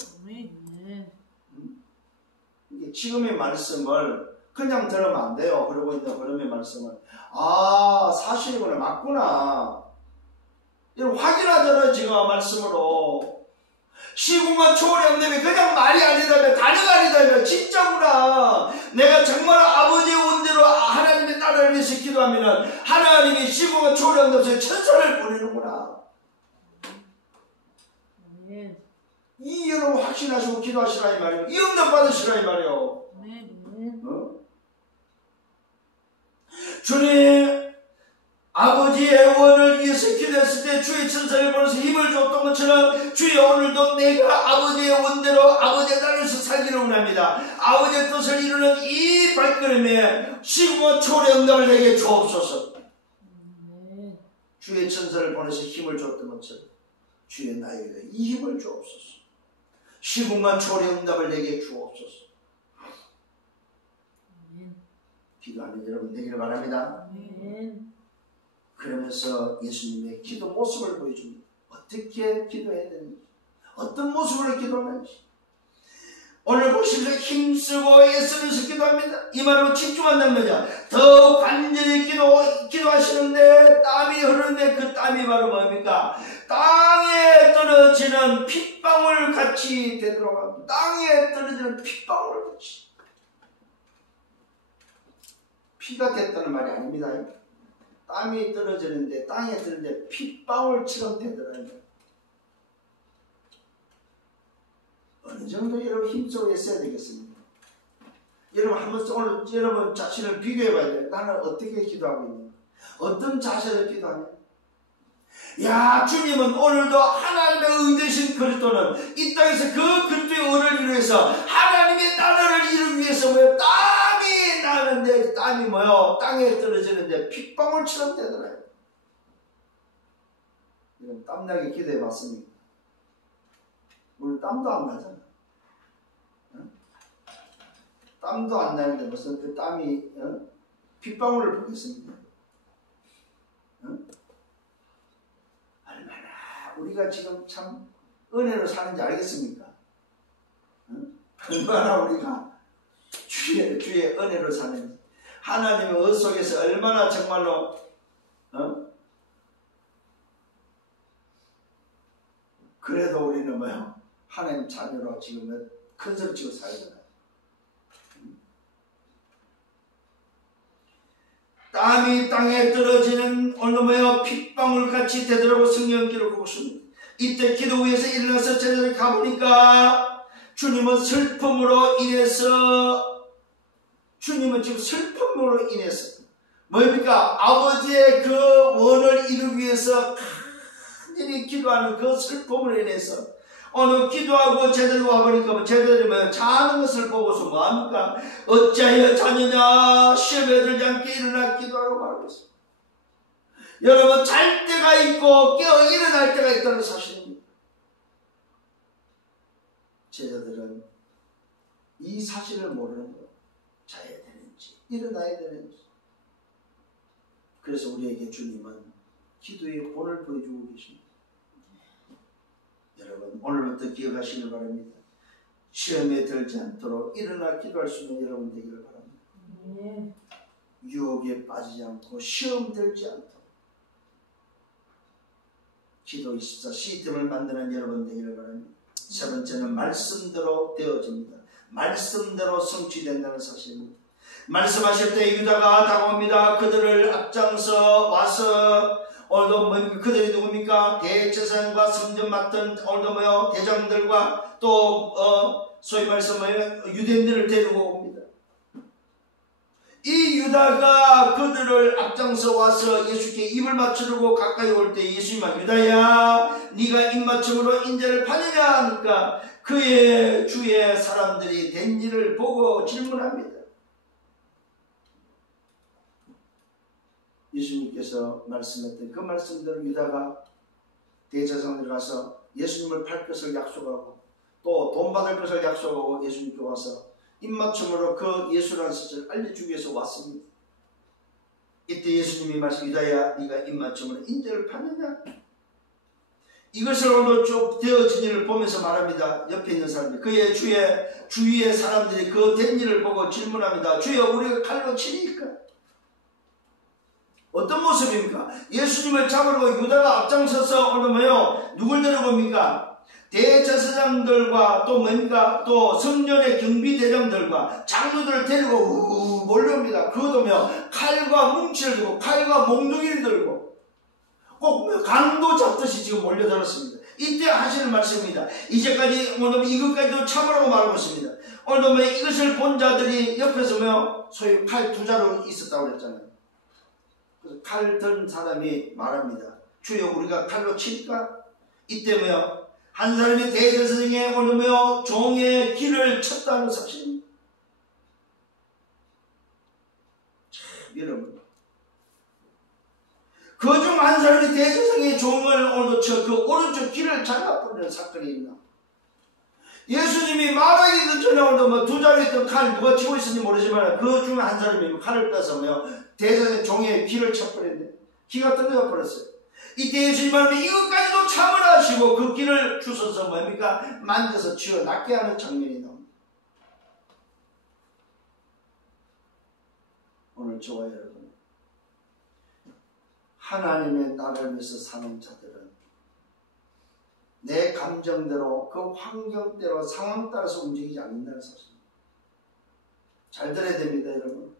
지금의 말씀을 그냥 들으면 안 돼요. 그러고 있는 그놈의 말씀을 사실이구나, 맞구나 이런 확인하잖아요. 지금 말씀으로 시공과 초월의 응답이 그냥 말이 아니다면, 단어가 아니다면 진짜구나. 내가 정말 아버지의 원대로 하나님의 나라를 위해서 기도하면 하나님이 시공과 초월의 응답에 천사를 보내는구나. 이 여러분 확신하시고 기도하시라 이 말이에요. 이 응답 받으시라 이 말이에요. 주님, 아버지의 원을 위해서 기도했을 때 주의 천사를 보내서 힘을 줬던 것처럼 주여 오늘도 내가 아버지의 원대로 아버지의 나라에서 살기를 원합니다. 아버지의 뜻을 이루는 이 발걸음에 시공과 초월의 응답을 내게 주옵소서. 주의 천사를 보내서 힘을 줬던 것처럼 주의 나에게 이 힘을 주옵소서. 시공과 초월의 응답을 내게 주옵소서. 기도하는 여러분 되기를 바랍니다. 그러면서 예수님의 기도 모습을 보여줍니다. 어떻게 기도해야 되는지, 어떤 모습으로 기도하는지. 오늘 보시면서 힘쓰고 애쓰면서 기도합니다. 이 말로 집중한다는 거죠. 더 간절히 기도하시는데 땀이 흐르는데 그 땀이 바로 뭡니까? 땅에 떨어지는 핏방울 같이 되도록 합니다. 땅에 떨어지는 핏방울 같이. 피가 됐다는 말이 아닙니다. 땀이 떨어지는데 땅에 떨어지는데 핏방울처럼 되더라고요. 어느 정도 여러분 힘쓰고 있어야 되겠습니다. 여러분 한번 오늘 여러분 자신을 비교해 봐야 돼요. 나는 어떻게 기도하고 있는가? 어떤 자세로 기도하냐? 야, 주님은 오늘도 하나님의 의 되신 그리스도는 이 땅에서 그 그리스도의 의를 이루기 위해서 하나님의 나라를 이루기 위해서 뭐예요? 땀이 나는데 땀이 뭐요? 땅에 떨어지는데 핏방울처럼 되더라고요. 이건 땀나게 기도해 봤습니다. 오늘 땀도 안 나잖아. 응? 땀도 안 나는데 무슨 그 땀이 핏방울을 보겠습니다. 응? 얼마나 우리가 지금 참 은혜로 사는지 알겠습니까? 응? 얼마나 우리가 주의 은혜로 사는지, 하나님의 은 속에서 얼마나 정말로 그래도 우리는 뭐요? 하나님 자녀로 지금 큰 소리 치고 살잖아요. 땀이 땅에 떨어지는 오늘 뭐요? 핏방울같이 되더라고 성경 기록하고 있습니다. 이때 기도 위에서 일어나서 제자들이 가보니까 주님은 슬픔으로 인해서, 주님은 지금 슬픔으로 인해서 뭡니까? 아버지의 그 원을 이루기 위해서 간절히 기도하는 그 슬픔으로 인해서 오늘 기도하고 제자들이 와보니까 제자들이 자는 것을 보고서 뭐합니까? 어찌하여 자느냐? 시험에 들지 않게 일어나 기도하라고 말하고 있습니다. 여러분, 잘 때가 있고 깨어 일어날 때가 있다는 사실입니다. 제자들은 이 사실을 모르는 거예요. 자야 되는지 일어나야 되는지. 그래서 우리에게 주님은 기도의 본을 보여주고 계십니다. 여러분, 오늘부터 기억하시길 바랍니다. 시험에 들지 않도록 일어나 기도할 수 있는 여러분 되기를 바랍니다. 유혹에 빠지지 않고 시험 들지 않도록 기도 24 시스템을 만드는 여러분 되기를 바랍니다. 세 번째는 말씀대로 되어집니다. 말씀대로 성취된다는 사실입니다. 말씀하실 때 유다가 다가옵니다. 그들을 앞장서 와서 오늘도 뭡니까? 그들이 누굽니까? 대제사장과 성전 맡은 오늘도 뭐요? 대장들과 또 소위 말해서 뭐요? 유대인들을 데리고 옵니다. 이 유다가 그들을 앞장서 와서 예수께 입을 맞추려고 가까이 올 때 예수님은 유다야, 네가 입맞춤으로 인자를 파느냐 하니까 그의 주의 사람들이 된 일을 보고 질문합니다. 예수님께서 말씀했던 그 말씀대로 유다가 대제사장들 가서 예수님을 팔 것을 약속하고 또 돈 받을 것을 약속하고 예수님께 와서 입맞춤으로 그 예수라는 사실을 알려주기 위해서 왔습니다. 이때 예수님이 말씀, 유다야, 네가 입맞춤으로 인자를 파느냐? 이것을 오늘 쭉 되어진 일을 보면서 말합니다. 옆에 있는 사람들, 그의 주위의 사람들이 그 된 일을 보고 질문합니다. 주여, 우리가 칼로 치니까? 어떤 모습입니까? 예수님을 잡으려고 유다가 앞장서서 오늘 뭐요? 누굴 데려봅니까? 대제사장들과 또 뭡니까? 또 성전의 경비대장들과 장로들을 데리고 몰려옵니다. 그것도 칼과 뭉치를 들고 칼과 몽둥이를 들고 꼭 강도 잡듯이 지금 몰려들었습니다. 이때 하시는 말씀입니다. 이제까지 오늘 이것까지도 참으라고 말하고 있습니다. 오늘 이것을 본 자들이 옆에서 소위 칼 두 자루 있었다고 그랬잖아요. 그래서 칼 든 사람이 말합니다. 주여, 우리가 칼로 칠까? 이때 한 사람이 대제사장에 오르며 종의 길을 쳤다는 사실입니다. 참, 여러분, 그중 한 사람이 대제사장의 종을 오늘 그 오른쪽 길을 잘라버리는 사건이 있나? 예수님이 말하기도 전에 오늘 두 자루에 있던 칼 누가 쥐고 있었는지 모르지만 그 중에 한 사람이 칼을 빼서 대제사장의 종의 길을 쳐버렸네. 기가 떨어져 버렸어요. 이때 예수님 말하면 이것까지도 참으라 하시고 그 길을 주셔서 뭡니까? 만져서 쥐어 낫게 하는 장면이 나옵니다. 오늘 저와 여러분, 하나님의 나라를 위해서 사는 자들은 내 감정대로 그 환경대로 상황 따라서 움직이지 않는다는 사실입니다. 잘 들어야 됩니다, 여러분.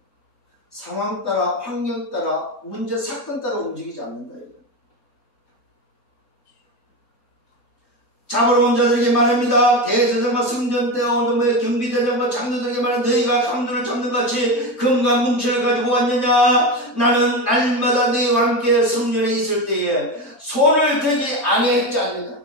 상황 따라, 환경 따라, 문제 사건 따라 움직이지 않는다. 잡으러 온 자들에게 말합니다. 대제사장과 성전대와 오늘 경비대장과 장로들에게 말하는 너희가 강도를 잡는 같이 금과 뭉치를 가지고 왔느냐? 나는 날마다 너희와 함께 성전에 있을 때에 손을 대지 아니했지 않느냐.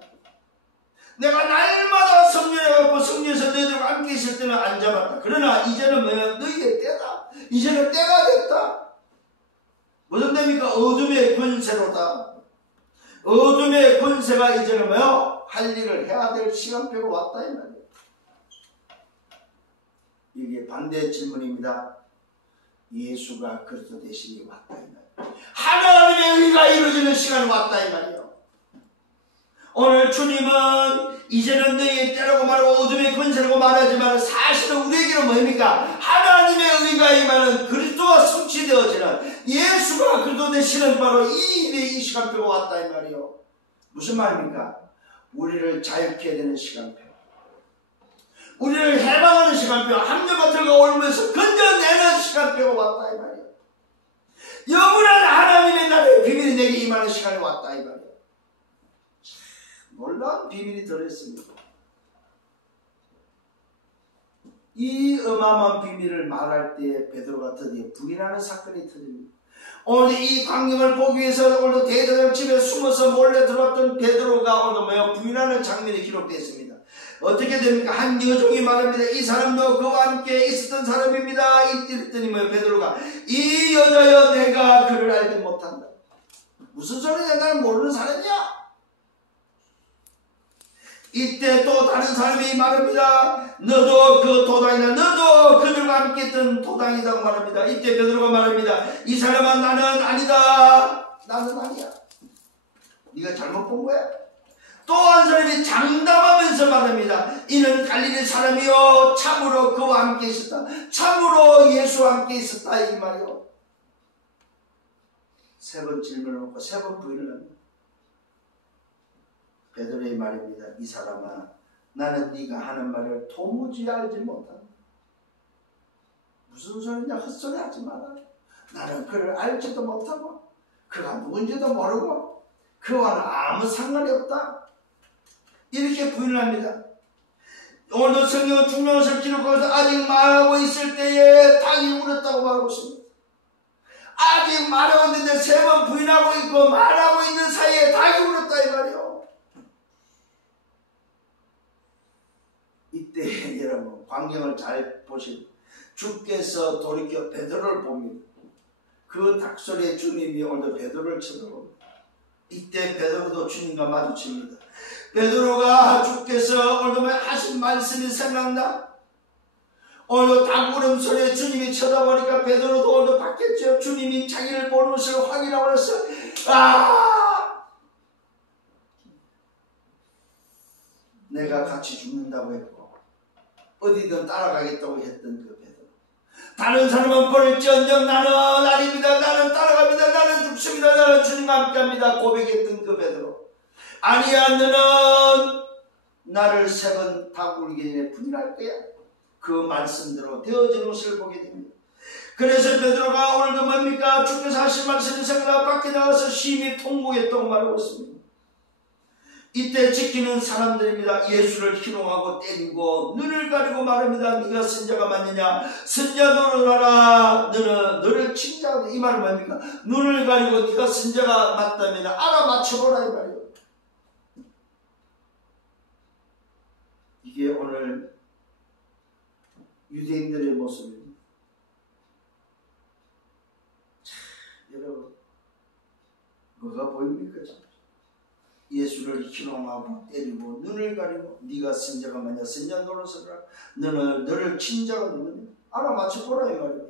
내가 날마다 성령에 갖고 성령에서 너희들과 함께 있을 때는 안 잡았다. 그러나 이제는 뭐야? 너희의 때다. 이제는 때가 됐다. 무슨 때입니까? 어둠의 권세로다. 어둠의 권세가 이제는 뭐야? 할 일을 해야 될 시간표가 왔다 이 말이에요. 이게 반대의 질문입니다. 예수가 그리스도 대신이 왔다 이 말이에요. 하나님의 의가 이루어지는 시간이 왔다 이 말이에요. 오늘 주님은 이제는 너희의 때라고 말하고 어둠의 권세라고 말하지만 사실은 우리에게는 뭡니까? 하나님의 의가 임하는 그리스도가 성취되어지는 예수가 그리스도 되시는 바로 이 일의 이 시간표가 왔다 이 말이에요. 무슨 말입니까? 우리를 자유케 해야 되는 시간표, 우리를 해방하는 시간표, 합력과 들어가 올면서 건져내는 시간표가 왔다 이 말이에요. 영원한 하나님의 나라의 비밀이 내게 임하는 시간이 왔다 이 말이에요. 놀라운 비밀이 들어있습니다. 이 어마어마한 비밀을 말할 때 베드로가 드디어 부인하는 사건이 터집니다. 오늘 이 광경을 보기 위해서 오늘도 대제사장 집에 숨어서 몰래 들어왔던 베드로가 오늘 뭐야 부인하는 장면이 기록되어 있습니다. 어떻게 됩니까? 한 여종이 말합니다. 이 사람도 그와 함께 있었던 사람입니다. 이랬더니 뭐야 베드로가 이 여자여 내가 그를 알지 못한다. 무슨 소리냐? 나는 모르는 사람이야. 이때 또 다른 사람이 말합니다. 너도 그 도당이다. 너도 그들과 함께 있던 도당이라고 말합니다. 이때 베드로가 말합니다. 이 사람은 나는 아니다. 나는 아니야. 네가 잘못 본 거야. 또 한 사람이 장담하면서 말합니다. 이는 갈릴리 사람이요 참으로 그와 함께 있었다. 참으로 예수와 함께 있었다 이 말이요. 세 번 질문을 놓고 세 번 부인을 합니다. 베드로의 말입니다. 이 사람아 나는 네가 하는 말을 도무지 알지 못한다. 무슨 소리냐? 헛소리 하지 마라. 나는 그를 알지도 못하고 그가 누군지도 모르고 그와는 아무 상관이 없다. 이렇게 부인을 합니다. 오늘도 성경은 중요한 것을 기록하면서 아직 말하고 있을 때에 닭이 울었다고 말하고 있습니다. 아직 말하고 있는데 세 번 부인하고 있고 말하고 있는 사이에 닭이 울었다 이 말이요. 이때 여러분 광경을 잘 보시고 주께서 돌이켜 베드로를 봅니다. 그 닭소리에 주님이 오늘 베드로를 쳐다봅니다. 이때 베드로도 주님과 마주칩니다. 베드로가 주께서 오늘 하신 말씀이 생각나? 오늘 닭 울음소리에 주님이 쳐다보니까 베드로도 오늘 봤겠죠. 주님이 자기를 보는 것을 확인하고 나서 내가 같이 죽는다고 했고 어디든 따라가겠다고 했던 그 베드로. 다른 사람은 버릴지언정 나는 아닙니다. 나는 따라갑니다. 나는 죽습니다. 나는 주님과 함께합니다. 고백했던 그 베드로. 아니야 너는 나를 세 번 닭 울기 전에 부인할 거야. 그 말씀대로 되어지는 것을 보게 됩니다. 그래서 베드로가 오늘도 뭡니까? 주께서 하신 말씀이 생각나 밖에 나가서 심히 통곡했다고 말하고 있습니다. 이때 지키는 사람들입니다. 예수를 희롱하고 때리고 눈을 가리고 말합니다. 네가 선자가 맞느냐? 선자 노릇하라. 너는 너를 칭찬하다. 이 말은 뭡니까? 눈을 가리고 네가 선자가 맞다면 알아맞혀보라 이 말이에요. 이게 오늘 유대인들의 모습입니다. 여러분 뭐가 보입니까? 예수를 희롱하고 때리고 눈을 가리고 네가 선자가 맞냐? 선자 노릇을 하라. 너는 너를 친자가 누구냐? 알아맞혀보라 이 말이에요.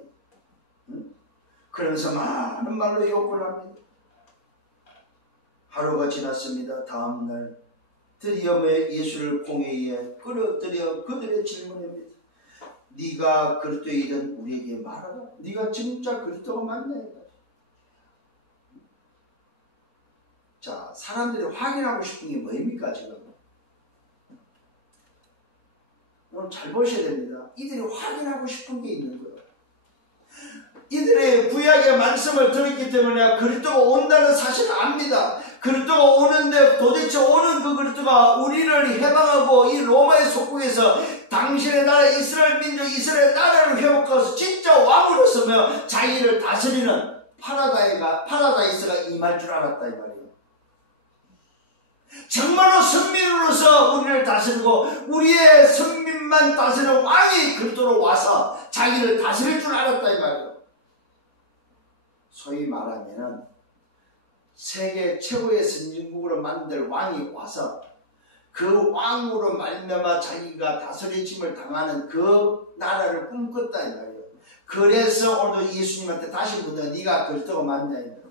응? 그러면서 많은 말로 욕을 합니다. 하루가 지났습니다. 다음날 드디어 예수를 공회에 끌어들여 그들의 질문입니다. 네가 그리스도의 일은 우리에게 말하라. 네가 진짜 그리스도가 맞냐? 자, 사람들이 확인하고 싶은 게 뭐입니까 지금? 여러분 잘 보셔야 됩니다. 이들이 확인하고 싶은 게 있는 거예요. 이들의 구약의 말씀을 들었기 때문에 그리스도가 온다는 사실을 압니다. 그리스도가 오는데 도대체 오는 그 그리스도가 우리를 해방하고 이 로마의 속국에서 당신의 나라 이스라엘 민족 이스라엘 나라를 회복해서 진짜 왕으로서며 자기를 다스리는 파라다이스가 임할 줄 알았다 이 말이에요. 정말로 선민으로서 우리를 다스리고 우리의 선민만 다스리는 왕이 그리스도로 와서 자기를 다스릴 줄 알았다 이 말이에요. 소위 말하면 세계 최고의 선진국으로 만들 왕이 와서 그 왕으로 말미암아 자기가 다스리심을 당하는 그 나라를 꿈꿨다 이 말이에요. 그래서 오늘 예수님한테 다시 묻는 네가 그리스도가 맞냐 이 말이에요.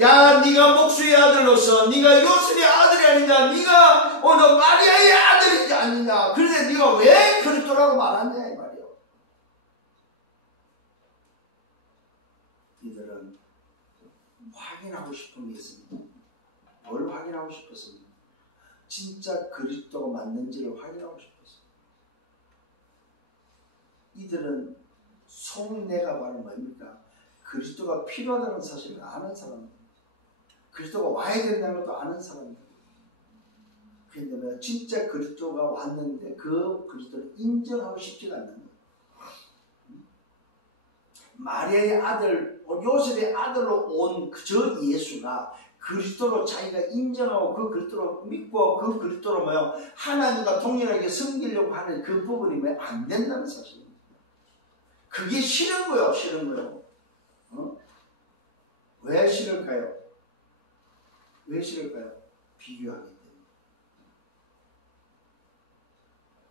야, 네가 목수의 아들로서 네가 요셉의 아들이 아니냐, 네가 오늘 마리아의 아들이지 아니냐, 그런데 네가 왜 그리스도라고 말하냐 이 말이에요. 이들은 확인하고 싶은 게 있습니다. 뭘 확인하고 싶었습니까? 진짜 그리스도가 맞는지를 확인하고 싶었어요. 이들은 속내가 바로 뭡니까? 그리스도가 필요하다는 사실을 아는 사람들, 그리스도가 와야 된다는 것도 아는 사람들. 그런데 진짜 그리스도가 왔는데 그 그리스도를 인정하고 싶지가 않는 거예요. 마리아의 아들, 요셉의 아들로 온 저 예수가 그리스도로 자기가 인정하고 그 그리스도로 믿고 그 그리스도로 뭐요? 하나님과 동일하게 섬기려고 하는 그 부분이 왜 안 된다는 사실입니다. 그게 싫은 거예요, 싫은 거예요. 왜 싫을까요? 왜 싫을까요? 비교하기 때문에.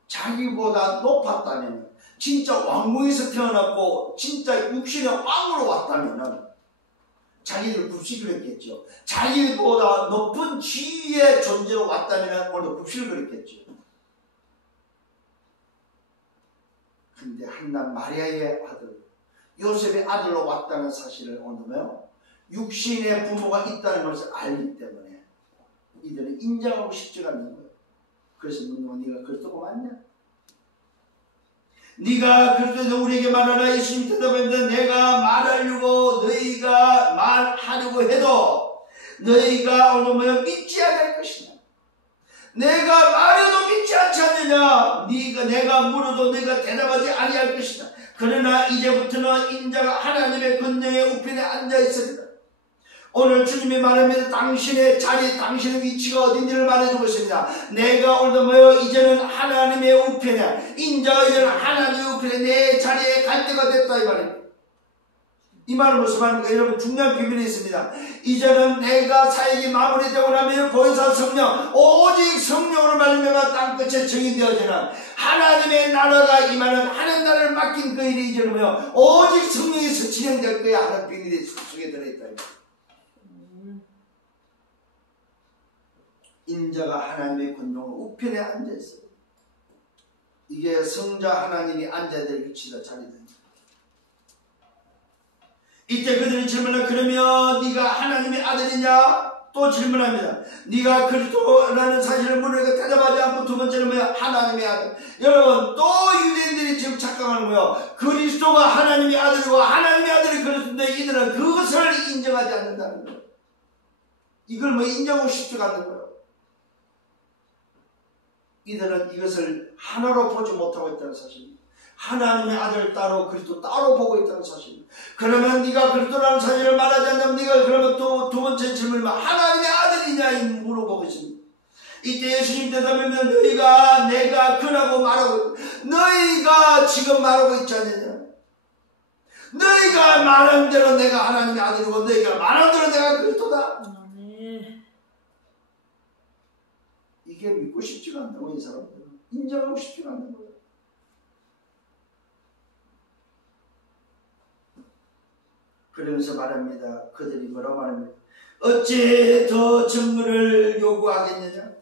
자기보다 높았다면, 진짜 왕궁에서 태어났고 진짜 육신의 왕으로 왔다면 자기를 굽식을 했겠죠. 자기보다 높은 지위의 존재로 왔다면 오늘 굽식을 했겠죠. 근데 한낱 마리아의 아들, 요셉의 아들로 왔다는 사실을 오늘요, 육신의 부모가 있다는 것을 알기 때문에 이들은 인정하고 싶지가 않는 거예요. 그래서 묻는 건 네가 그리스도가 맞냐? 네가 그리스도 우리에게 말하라. 예수님 대답했는데 내가 말하려고 너희가 말하려고 해도 너희가 오늘 뭐야 믿지 않을 것이냐. 내가 말해도 믿지 않지 않느냐. 내가 물어도 너희가 대답하지 아니할 것이냐. 그러나 이제부터는 인자가 하나님의 권능의 우편에 앉아 있습니다. 오늘 주님이 말합니다. 당신의 자리, 당신의 위치가 어딘지를 말해주고 있습니다. 내가 오늘도 뭐요? 이제는 하나님의 우편에, 인자가 이제는 하나님의 우편에 내 자리에 갈 때가 됐다 이 말입니다. 이 말은 무슨 말입니까? 여러분 중요한 비밀이 있습니다. 이제는 내가 사역이 마무리되고 나면 보혜사 성령, 오직 성령으로 말미암아 땅끝에 정의되어지는 하나님의 나라가 임하는 하는 나라를 맡긴 그 일이 이제는 뭐요? 오직 성령에서 진행될 거야 하는 비밀이 속에 들어있다. 인자가 하나님의 권능 우편에 앉아있어요. 이게 성자 하나님이 앉아야 될 위치다, 자리다. 이때 그들이 질문하면 그러면 네가 하나님의 아들이냐? 또 질문합니다. 네가 그리스도라는 사실을 물으니까 대답하지 않고 두 번째는 뭐야? 하나님의 아들. 여러분 또 유대인들이 지금 착각하는 거예요. 그리스도가 하나님의 아들이고 하나님의 아들이 그리스도인데 이들은 그것을 인정하지 않는다는 거예요. 이걸 뭐 인정하고 싶지가 않는 거예요. 이들은 이것을 하나로 보지 못하고 있다는 사실입니다. 하나님의 아들 따로 그리스도 따로 보고 있다는 사실입니다. 그러면 네가 그리스도라는 사실을 말하지 않으면 네가 그러면 또 두 번째 질문은 하나님의 아들이냐 물어보고 있습니다. 이때 예수님 대답하면 너희가 내가 그라고 말하고 너희가 지금 말하고 있지 않느냐. 너희가 말한 대로 내가 하나님의 아들이고 너희가 말한 대로 내가 그리스도다. 이게 믿고 싶지가 않다고 이 사람들은 인정하고 싶지가 않는 거예요. 그러면서 말합니다. 그들이 뭐라고 말합니까? 어찌 더 증거를 요구하겠느냐?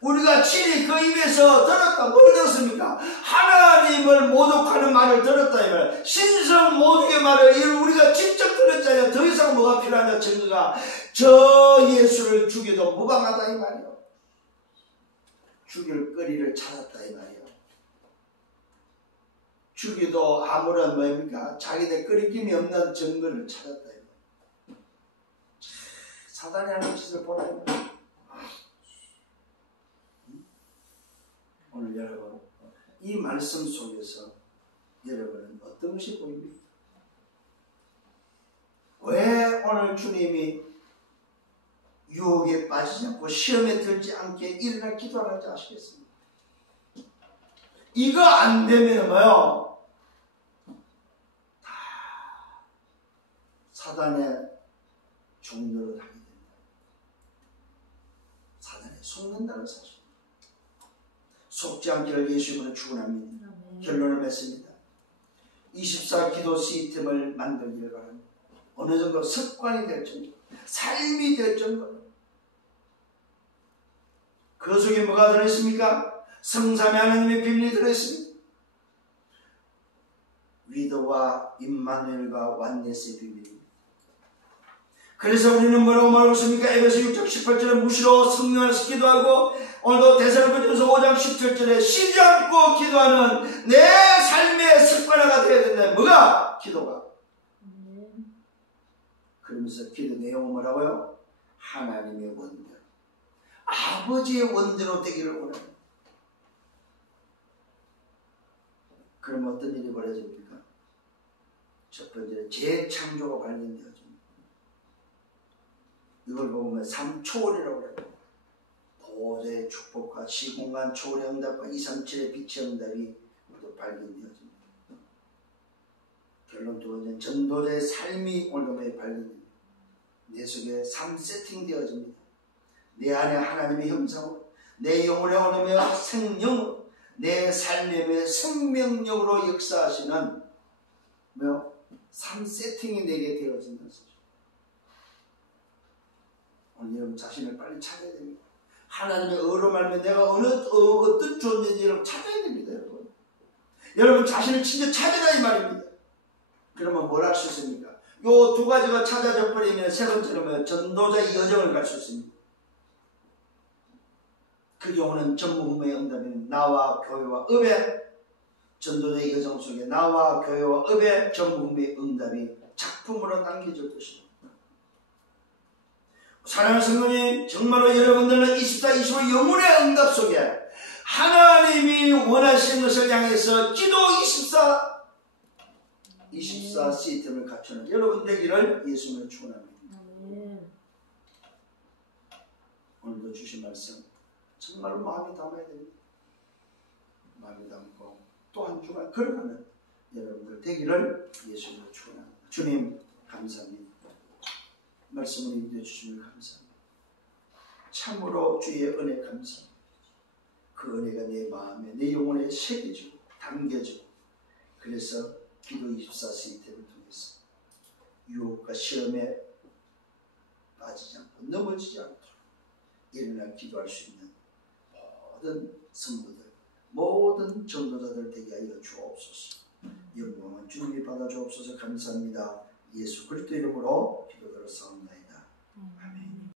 우리가 친히 그 입에서 들었다. 뭘 들었습니까? 하나님을 모독하는 말을 들었다. 이 말. 신성 모독의 말을 우리가 직접 들었잖아요. 더 이상 뭐가 필요하냐? 증거가 저 예수를 죽여도 무방하다 이 말이에요. 죽일 거리를 찾았다 이 말이에요. 죽여도 아무런 뭐입니까? 자기들 끓이김이 없는 증거를 찾았다 이 말이에요. 사단이 하는 짓을 보라 이 말이에요. 오늘 여러분 이 말씀 속에서 여러분은 어떤 것이 보입니까? 왜 오늘 주님이 유혹에 빠지지 않고 시험에 들지 않게 일어나 기도하는지 아시겠습니까? 이거 안 되면 뭐요? 다 사단의 종로를 하게 됩니다. 사단에 속는다는 사실. 속지 않기를 예수님으로 축원합니다. 결론을 맺습니다. 24 기도 시스템을 만들기를 바랍니다. 어느 정도 습관이 될 정도, 삶이 될 정도. 그 속에 뭐가 들어있습니까? 성삼위 하나님의 비밀이 들어있습니다. 위도와 임마누엘과 완네스의 비밀입니다. 그래서 우리는 뭐라고 말하고 있습니까? 에베소 6장 18절에 무시로 성령을 기도하고, 오늘도 데살로니가전서 5장 17절에 쉬지 않고 기도하는 내 삶의 습관화가 되어야 된다. 뭐가? 기도가. 그러면서 기도 내용은 뭐라고요? 하나님의 원대로, 아버지의 원대로 되기를 원합니다. 그럼 어떤 일이 벌어집니까? 첫 번째, 재창조가 발견되어집니다. 이걸 보면 3초월이라고 해요. 보호자의 축복과 시공간 초월의 응답과 237의 빛의 응답이 오늘도 발견되어집니다. 결론 두 번째는 전도자의 삶이 오늘도 발견됩니다. 내 속에 삶 세팅되어집니다. 내 안에 하나님의 형상으로, 내 영혼의 오늘도 생명으로, 내 삶의 생명력으로 역사하시는 삶 세팅이 내게 되어진다는 것이죠. 오늘 여러분 자신을 빨리 찾아야 됩니다. 하나님의 의로 말면 내가 어떤 존재인지 여러분 찾아야 됩니다. 여러분 자신을 진짜 찾으라 이 말입니다. 그러면 뭘 할 수 있습니까? 요 두 가지가 찾아져 버리면 세 번째는 전도자의 여정을 갈 수 있습니다. 그 경우는 전무후무의 응답인 나와 교회와 업의 전도자의 여정 속에 나와 교회와 업의 전무후무의 응답이 작품으로 남겨질 것입니다. 사랑하는 성도님, 정말로 여러분들은 24, 25 영혼의 응답 속에 하나님이 원하시는 것을 향해서 기도 24 시스템을 갖추는 여러분 되기를 예수님을 축원합니다. 오늘도 주신 말씀 정말로 마음에 담아야 됩니다. 마음에 담고 또 한 주간 걸어가는 여러분들 되기를 예수님을 축원합니다. 주님 감사합니다. 말씀을 인도해 주시면 감사합니다. 참으로 주의 은혜 감사합니다. 그 은혜가 내 마음에 내 영혼에 새겨지고 담겨지고, 그래서 기도 24 시스템을 통해서 유혹과 시험에 빠지지 않고 넘어지지 않도록 일어나 기도할 수 있는 모든 성도들, 모든 전도자들 되게 하여 주옵소서. 영광은 주님이 받아 주옵소서. 감사합니다. 예수 그리스도 이름으로 기도드렸사옵나이다. 아멘.